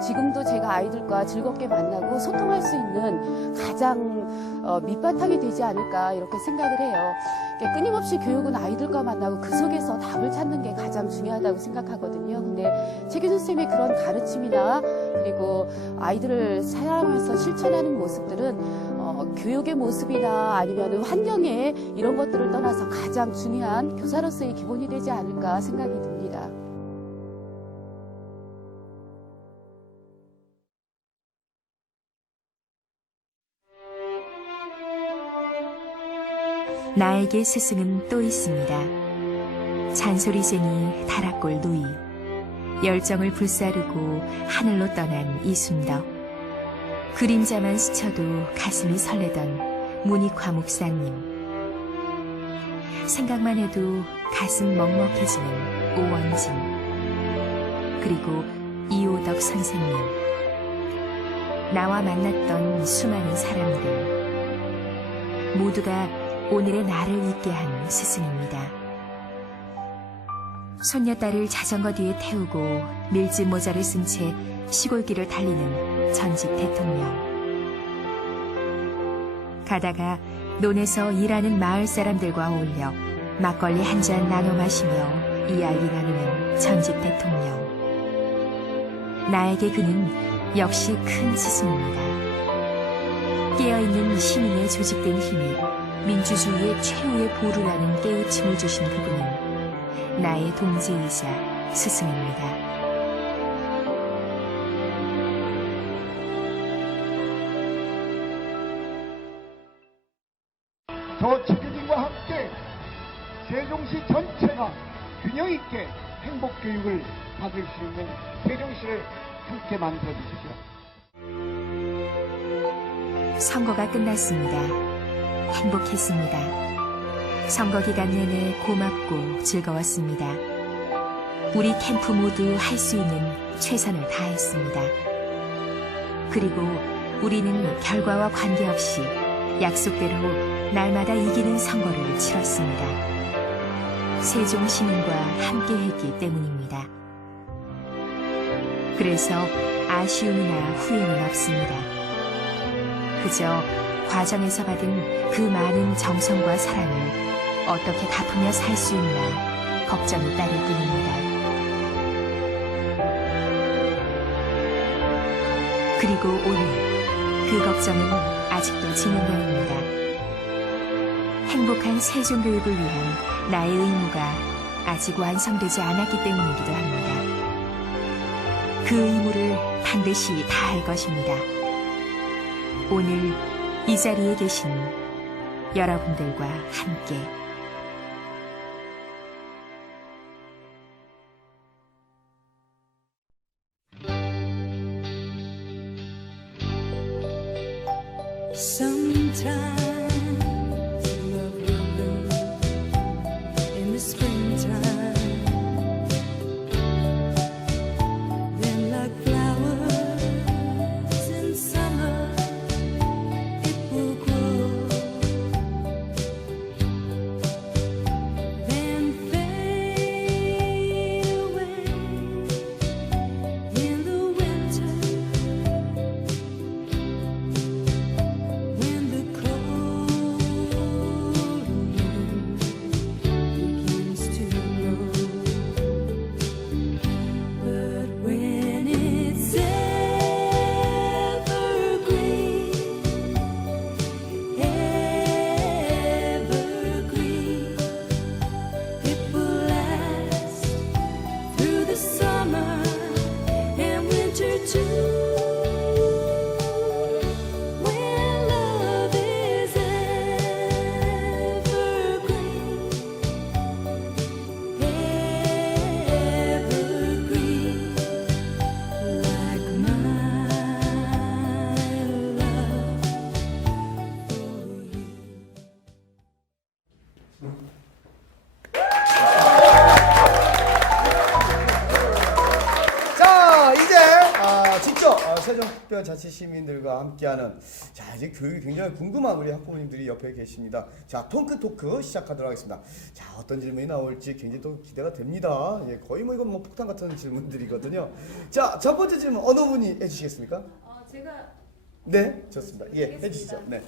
지금도 제가 아이들과 즐겁게 만나고 소통할 수 있는 가장 밑바탕이 되지 않을까 이렇게 생각을 해요. 그러니까 끊임없이 교육은 아이들과 만나고 그 속에서 답을 찾는 게 가장 중요하다고 생각하거든요. 근데 최교준 선생님의 그런 가르침이나 그리고 아이들을 사랑하면서 실천하는 모습들은 교육의 모습이나 아니면 환경에 이런 것들을 떠나서 가장 중요한 교사로서의 기본이 되지 않을까 생각이 듭니다. 나에게 스승은 또 있습니다. 잔소리쟁이 다락골 누이, 열정을 불사르고 하늘로 떠난 이순덕, 그림자만 스쳐도 가슴이 설레던 문익화 목사님, 생각만 해도 가슴 먹먹해지는 오원진, 그리고 이호덕 선생님, 나와 만났던 수많은 사람들, 모두가 오늘의 나를 있게 한 스승입니다. 손녀딸을 자전거 뒤에 태우고 밀짚 모자를 쓴 채 시골길을 달리는 전직 대통령. 가다가 논에서 일하는 마을 사람들과 어울려 막걸리 한 잔 나눠 마시며 이야기 나누는 전직 대통령. 나에게 그는 역시 큰 스승입니다. 깨어있는 시민의 조직된 힘이 민주주의의 최후의 보루라는 깨우침을 주신 그분은 나의 동지이자 스승입니다. 저 최교진과 함께 세종시 전체가 균형 있게 행복 교육을 받을 수 있는 세종시를 함께 만들어 주십시오. 선거가 끝났습니다. 행복했습니다. 선거 기간 내내 고맙고 즐거웠습니다. 우리 캠프 모두 할 수 있는 최선을 다했습니다. 그리고 우리는 결과와 관계없이 약속대로 날마다 이기는 선거를 치렀습니다. 세종 시민과 함께 했기 때문입니다. 그래서 아쉬움이나 후회는 없습니다. 그저 과정에서 받은 그 많은 정성과 사랑을 어떻게 갚으며 살 수 있나 걱정이 따를 뿐입니다. 그리고 오늘 그 걱정은 아직도 진행형입니다. 행복한 세종교육을 위한 나의 의무가 아직 완성되지 않았기 때문이기도 합니다. 그 의무를 반드시 다할 것입니다. 오늘 이 자리에 계신 여러분들과 함께 Sometimes love will bloom in the springtime. Then like flowers in summer, it will grow. Then fade away in the winter. When the cold 세종특별자치 시민들과 함께하는 자 이제 교육이 굉장히 궁금한 우리 학부모님들이 옆에 계십니다. 자 토크 시작하도록 하겠습니다. 자 어떤 질문이 나올지 굉장히 또 기대가 됩니다. 예, 거의 뭐 이건 뭐 폭탄 같은 질문들이거든요. 자 첫 번째 질문 어느 분이 해주시겠습니까? 제가 네 좋습니다. 예 해주시죠. 네.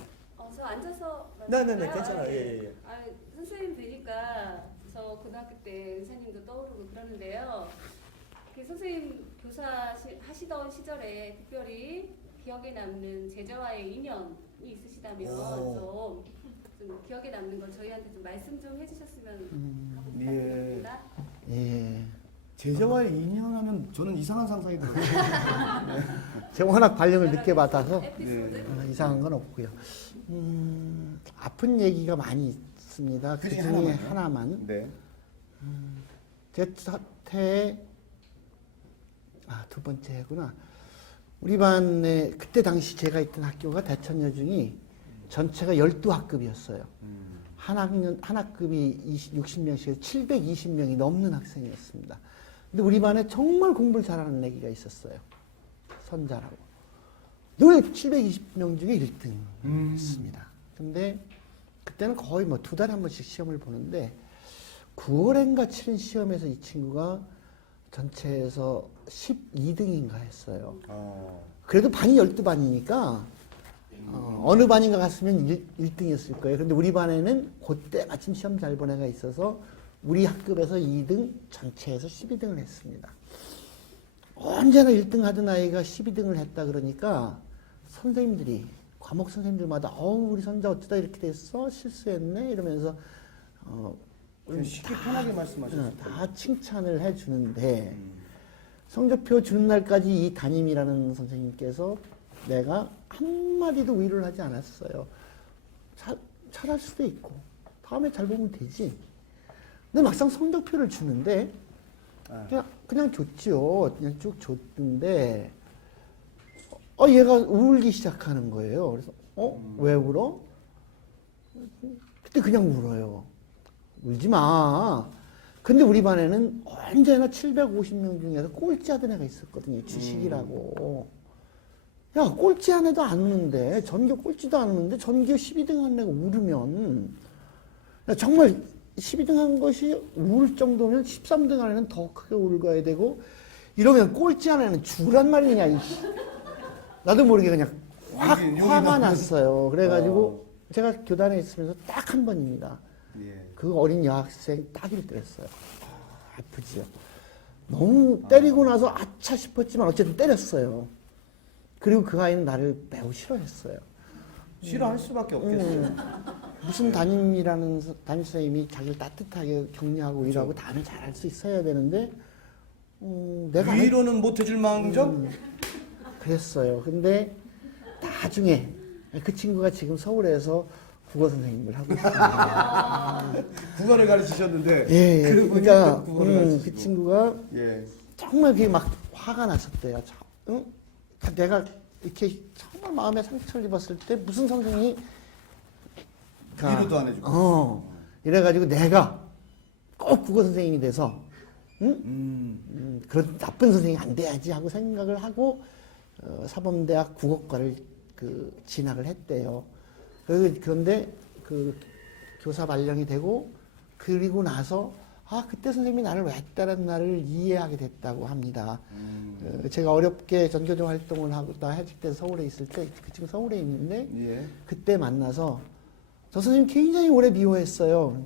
저 앉아서 네네네 괜찮아요. 예. 선생님 뵈니까 저 고등학교 때 은사님도 떠오르고 그러는데요. 선생님 교사 하시던 시절에 특별히 기억에 남는 제자와의 인연이 있으시다면 좀 기억에 남는 걸 저희한테 좀 말씀 좀 해주셨으면 하고 부탁드립니다. 예. 제자와의 인연하면 저는 이상한 상상이 들어요. 제가 워낙 발령을 늦게 받아서 에피소드? 이상한 건 없고요. 아픈 얘기가 많이 있습니다. 그 중에 하나만. 네. 제 사태에 두 번째구나. 우리 반에 그때 당시 제가 있던 학교가 대천여중이 전체가 12학급이었어요. 한 학급이 60명씩 720명이 넘는 학생이었습니다. 근데 우리 반에 정말 공부를 잘하는 애기가 있었어요. 선자라고. 늘 720명 중에 1등 했습니다. 근데 그때는 거의 뭐 2달에 한 번씩 시험을 보는데 9월인가 치른 시험에서 이 친구가 전체에서 12등인가 했어요. 그래도 반이 12반이니까 어느 반인가 갔으면 1등이었을 거예요. 근데 우리 반에는 그때 마침 시험 잘 본 애가 있어서 우리 학급에서 2등, 전체에서 12등을 했습니다. 언제나 1등 하던 아이가 12등을 했다 그러니까 선생님들이 과목 선생님들마다 우리 선자 어쩌다 이렇게 됐어? 실수했네? 이러면서 쉽게 편하게 말씀하셨어요. 다 칭찬을 해주는데 성적표 주는 날까지 이 담임이라는 선생님께서 내가 한마디도 위로를 하지 않았어요. 잘할 수도 있고 다음에 잘 보면 되지. 근데 막상 성적표를 주는데 그냥 줬지요. 그냥 쭉 줬는데 얘가 울기 시작하는 거예요. 그래서 왜 울어? 그때 그냥 울어요. 울지 마. 근데 우리 반에는 언제나 750명 중에서 꼴찌하던 애가 있었거든요. 주식이라고. 야, 꼴찌한 애도 안 우는데, 전교 꼴찌도 안 우는데, 전교 12등 한 애가 울으면, 야, 정말 12등 한 것이 울 정도면 13등 한 애는 더 크게 울어야 되고, 이러면 꼴찌한 애는 죽으란 말이냐, 이씨. 나도 모르게 그냥 화가 났어요. 그래가지고, 제가 교단에 있으면서 딱 한 번입니다. 그 어린 여학생 딱일 때였어요. 아프지요. 너무 때리고 나서 아차 싶었지만 어쨌든 때렸어요. 그리고 그 아이는 나를 매우 싫어했어요. 싫어할 수밖에 없겠어요. 무슨 담임이라는 담임 선생님이 자기를 따뜻하게 격려하고 일하고 다음에 잘할 수 있어야 되는데 내가 위로는 못 해줄 망정? 그랬어요. 근데 나중에 그 친구가 지금 서울에서 국어 선생님을 하고 있습니다. 국어를 가르치셨는데 예, 그러고 그러니까 또 국어를 가르치시고. 그 친구가 예. 정말 그게 막 화가 났었대요. 내가 이렇게 정말 마음에 상처를 입었을 때 무슨 선생님이 위로도 안 해주고. 이래가지고 내가 꼭 국어 선생님이 돼서 그런 나쁜 선생님이 안 돼야지 하고 생각을 하고 사범대학 국어과를 진학을 했대요. 그런데 그 교사 발령이 되고 그리고 나서 그때 선생님이 나를 왜 했다는 나를 이해하게 됐다고 합니다. 제가 어렵게 전교조 활동을 하고 해줄 때 서울에 있을 때 그 친구 서울에 있는데 그때 만나서 저 선생님 굉장히 오래 미워했어요.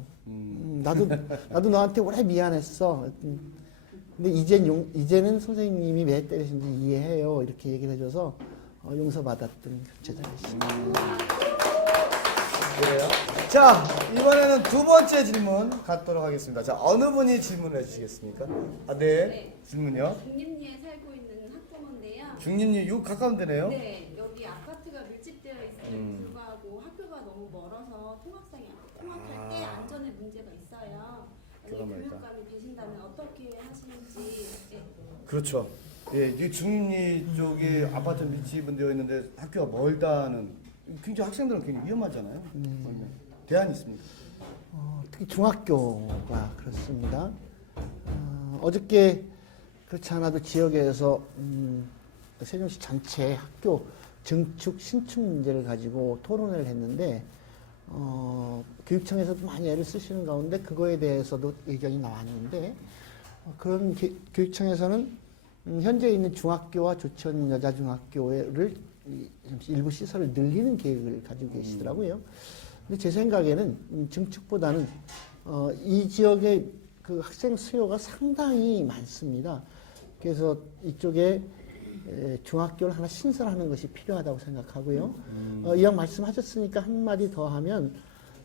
나도 너한테 오래 미안했어. 근데 이제는 선생님이 왜 때리신지 이해해요. 이렇게 얘기를 해줘서 용서받았던 제자이십니다. 그래요? 자, 이번에는 두 번째 질문 갖도록 하겠습니다. 자, 어느 분이 질문을 해주시겠습니까? 네. 질문요. 중림리에 살고 있는 학부모인데요. 중림리 요 가까운 데네요. 네, 여기 아파트가 밀집되어 있음에도 불구하고 학교가 너무 멀어서 통학할 때 안전에 문제가 있어요. 만약에 교육감이 계신다면 어떻게 하시는지. 네. 그렇죠. 예, 이 중림리 쪽에 아파트 밀집은 되어 있는데 학교가 멀다는 굉장히 학생들은 굉장히 위험하잖아요. 대안이 있습니다. 특히 중학교가 그렇습니다. 어저께 그렇지 않아도 지역에서 세종시 전체 학교 증축 신축 문제를 가지고 토론을 했는데 교육청에서도 많이 애를 쓰시는 가운데 그거에 대해서도 의견이 나왔는데 그런 교육청에서는 현재 있는 중학교와 조천 여자중학교를 일부 시설을 늘리는 계획을 가지고 계시더라고요. 근데 제 생각에는 증축보다는 이 지역의 그 학생 수요가 상당히 많습니다. 그래서 이쪽에 중학교를 하나 신설하는 것이 필요하다고 생각하고요. 이왕 말씀하셨으니까 한마디 더 하면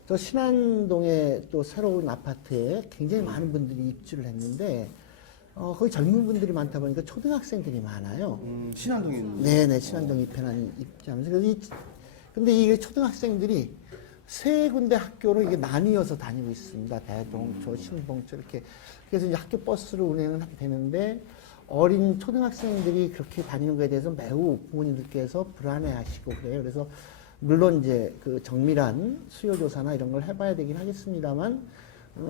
저 신안동에 또 새로운 아파트에 굉장히 많은 분들이 입주를 했는데 거기 젊은 분들이 많다 보니까 초등학생들이 많아요. 신안동에 있는. 네네, 신안동 입회는 입주하면서. 근데 이 초등학생들이 세 군데 학교로 이게 나뉘어서 다니고 있습니다. 대동초, 신봉초 이렇게. 그래서 이제 학교 버스를 운행을 되는데 어린 초등학생들이 그렇게 다니는 것에 대해서 매우 부모님들께서 불안해하시고 그래요. 그래서 물론 이제 그 정밀한 수요 조사나 이런 걸 해봐야 되긴 하겠습니다만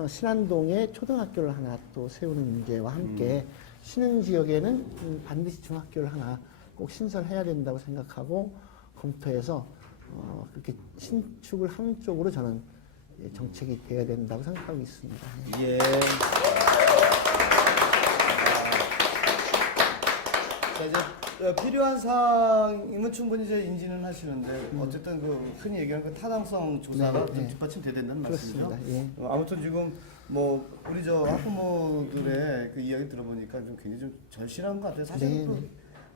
신안동에 초등학교를 하나 또 세우는 문제와 함께 신흥 지역에는 반드시 중학교를 하나 꼭 신설해야 된다고 생각하고 검토해서 그렇게 신축을 하는 쪽으로 저는 정책이 되어야 된다고 생각하고 있습니다. 예. 자, 이제 필요한 사항이면 충분히 이제 인지는 하시는데 어쨌든 그 흔히 얘기하는 그 타당성 조사가 네, 좀 네. 뒷받침돼야 된다는 말씀이죠. 그렇습니다. 예. 아무튼 지금 뭐 우리 저 학부모들의 그 이야기 들어보니까 좀 굉장히 좀 절실한 것 같아요. 사실 네, 그 네.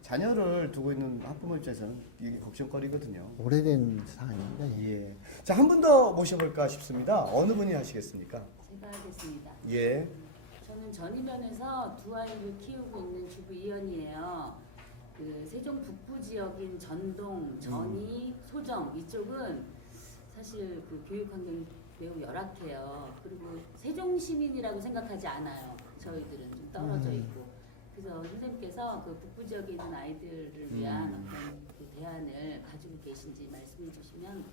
자녀를 두고 있는 학부모 입장에서는 이게 걱정거리거든요. 오래된 사안입니다. 예. 예. 자, 한 분 더 모셔볼까 싶습니다. 어느 분이 하시겠습니까? 제가 하겠습니다. 예. 저는 전이면에서 두 아이를 키우고 있는 주부 이연이에요. 그 세종 북부 지역인 전동, 전이, 소정 이쪽은 사실 그 교육 환경이 매우 열악해요. 그리고 세종 시민이라고 생각하지 않아요. 저희들은 좀 떨어져 있고. 그래서 선생님께서 그 북부 지역에 있는 아이들을 위한 어떤 그 대안을 가지고 계신지 말씀해 주시면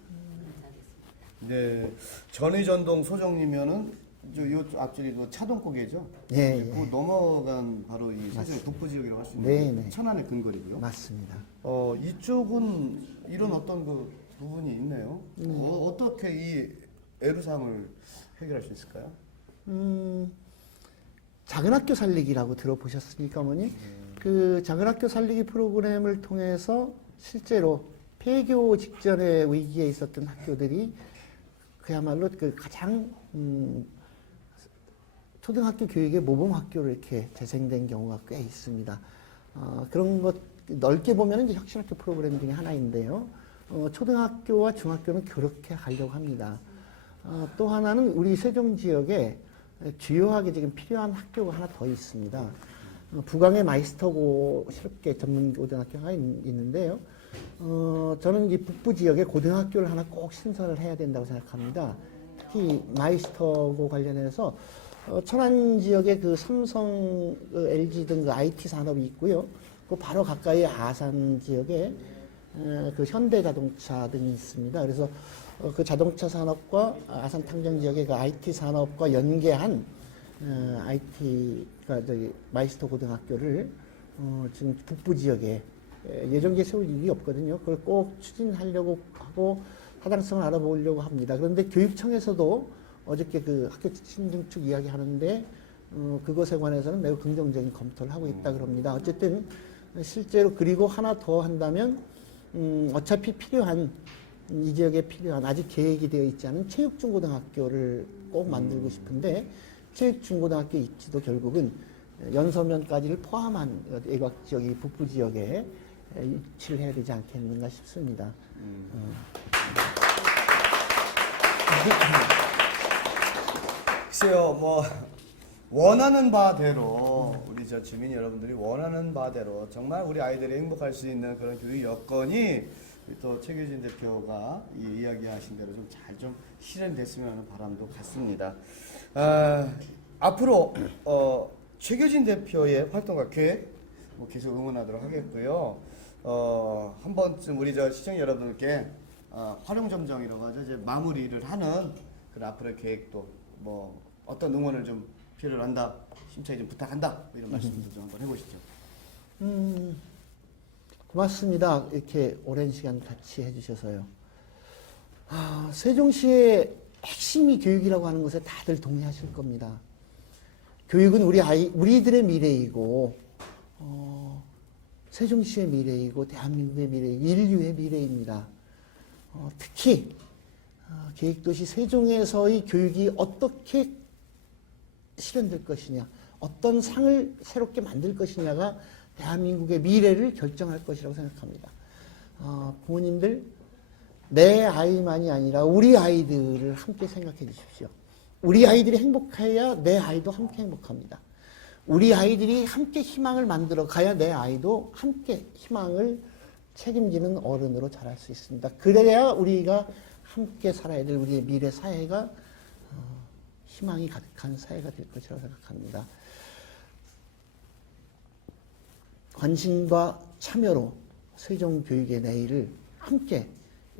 감사하겠습니다. 네. 전의전동 소정이면은 요 앞쪽이 그 차동고개죠. 예, 예. 그 넘어간 바로 이 세종의 북부 지역이라고 할 수 있는 네, 네. 천안의 근거리고요. 맞습니다. 이쪽은 이런 어떤 그 부분이 있네요. 어떻게 이 애로사항을 해결할 수 있을까요? 작은 학교 살리기라고 들어보셨습니까, 어머니? 그 작은 학교 살리기 프로그램을 통해서 실제로 폐교 직전에 위기에 있었던 학교들이 그야말로 그 가장 초등학교 교육의 모범 학교로 이렇게 재생된 경우가 꽤 있습니다. 그런 것 넓게 보면 이제 혁신학교 프로그램 중에 하나인데요. 초등학교와 중학교는 그렇게 가려고 합니다. 또 하나는 우리 세종 지역에 주요하게 지금 필요한 학교가 하나 더 있습니다. 부강에 마이스터고 실업계 전문고등학교가 있는데요. 저는 이 북부 지역에 고등학교를 하나 꼭 신설을 해야 된다고 생각합니다. 특히 마이스터고 관련해서 천안 지역에 그 삼성, 그 LG 등 그 IT 산업이 있고요. 그 바로 가까이 아산 지역에 그 현대자동차 등이 있습니다. 그래서 그 자동차 산업과 아산 탕정 지역의 그 IT 산업과 연계한 IT가 저기 마이스터 고등학교를 지금 북부 지역에 예정지에 세울 일이 없거든요. 그걸 꼭 추진하려고 하고 타당성을 알아보려고 합니다. 그런데 교육청에서도 어저께 그 학교 신증축 이야기하는데 그것에 관해서는 매우 긍정적인 검토를 하고 있다 그럽니다. 어쨌든 실제로 그리고 하나 더 한다면 어차피 필요한 이 지역에 필요한 아직 계획이 되어 있지 않은 체육중고등학교를 꼭 만들고 싶은데 체육중고등학교 입지도 결국은 연서면까지를 포함한 외곽 지역이 북부 지역에 위치를 해야 되지 않겠는가 싶습니다. 글쎄요, 뭐 원하는 바대로 우리 저 주민 여러분들이 원하는 바대로 정말 우리 아이들이 행복할 수 있는 그런 교육 여건이 또 최규진 대표가 이야기하신 대로 좀 잘 좀 실현됐으면 하는 바람도 같습니다. 앞으로 최규진 대표의 활동과 계획 계속 응원하도록 하겠고요. 한 번쯤 우리 저 시청자 여러분들께 활용점정이라고 하죠. 이제 마무리를 하는 그런 앞으로의 계획도 뭐 어떤 응원을 좀 필요로 한다, 심차게 좀 부탁한다 이런 말씀도 좀 한번 해보시죠. 고맙습니다. 이렇게 오랜 시간 같이 해주셔서요. 세종시의 핵심이 교육이라고 하는 것에 다들 동의하실 겁니다. 교육은 우리들의 미래이고, 세종시의 미래이고, 대한민국의 미래이고, 인류의 미래입니다. 특히, 계획도시 세종에서의 교육이 어떻게 실현될 것이냐, 어떤 상을 새롭게 만들 것이냐가 대한민국의 미래를 결정할 것이라고 생각합니다. 부모님들, 내 아이만이 아니라 우리 아이들을 함께 생각해 주십시오. 우리 아이들이 행복해야 내 아이도 함께 행복합니다. 우리 아이들이 함께 희망을 만들어 가야 내 아이도 함께 희망을 책임지는 어른으로 자랄 수 있습니다. 그래야 우리가 함께 살아야 될 우리의 미래 사회가 희망이 가득한 사회가 될 것이라고 생각합니다. 관심과 참여로 세종교육의 내일을 함께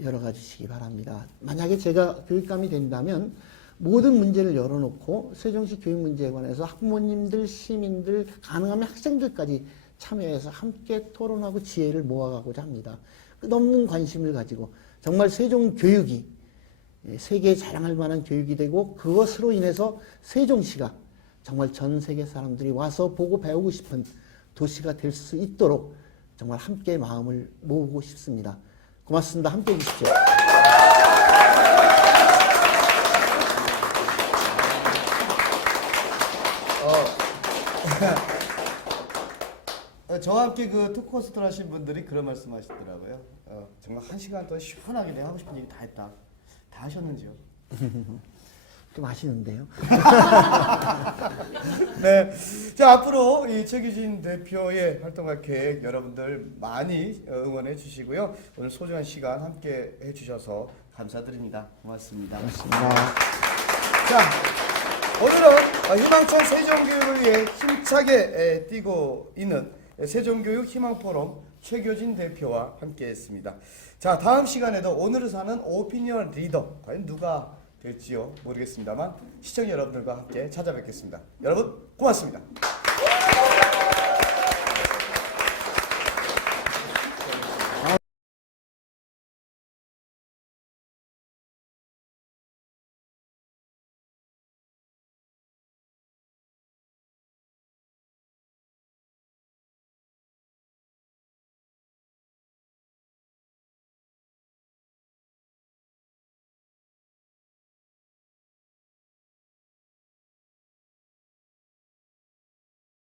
열어가 주시기 바랍니다. 만약에 제가 교육감이 된다면 모든 문제를 열어놓고 세종시 교육 문제에 관해서 학부모님들, 시민들, 가능하면 학생들까지 참여해서 함께 토론하고 지혜를 모아가고자 합니다. 끝없는 관심을 가지고 정말 세종교육이 세계에 자랑할 만한 교육이 되고 그것으로 인해서 세종시가 정말 전 세계 사람들이 와서 보고 배우고 싶은 도시가 될 수 있도록 정말 함께 마음을 모으고 싶습니다. 고맙습니다. 함께 해주십시오. 저와 함께 그 토크호스트를 하신 분들이 그런 말씀 하시더라고요. 정말 1시간 동안 시원하게 내가 하고 싶은 얘기 다 했다. 다 하셨는지요? 좀 아시는데요. 네. 자, 앞으로 이 최규진 대표의 활동과 계획 여러분들 많이 응원해 주시고요. 오늘 소중한 시간 함께 해 주셔서 감사드립니다. 고맙습니다. 고맙습니다. 자, 오늘은 희망찬 세종교육을 위해 힘차게 뛰고 있는 세종교육 희망포럼 최규진 대표와 함께 했습니다. 자, 다음 시간에도 오늘을 사는 오피니언 리더, 과연 누가 될지요 모르겠습니다만 시청자 여러분들과 함께 찾아뵙겠습니다. 여러분 고맙습니다.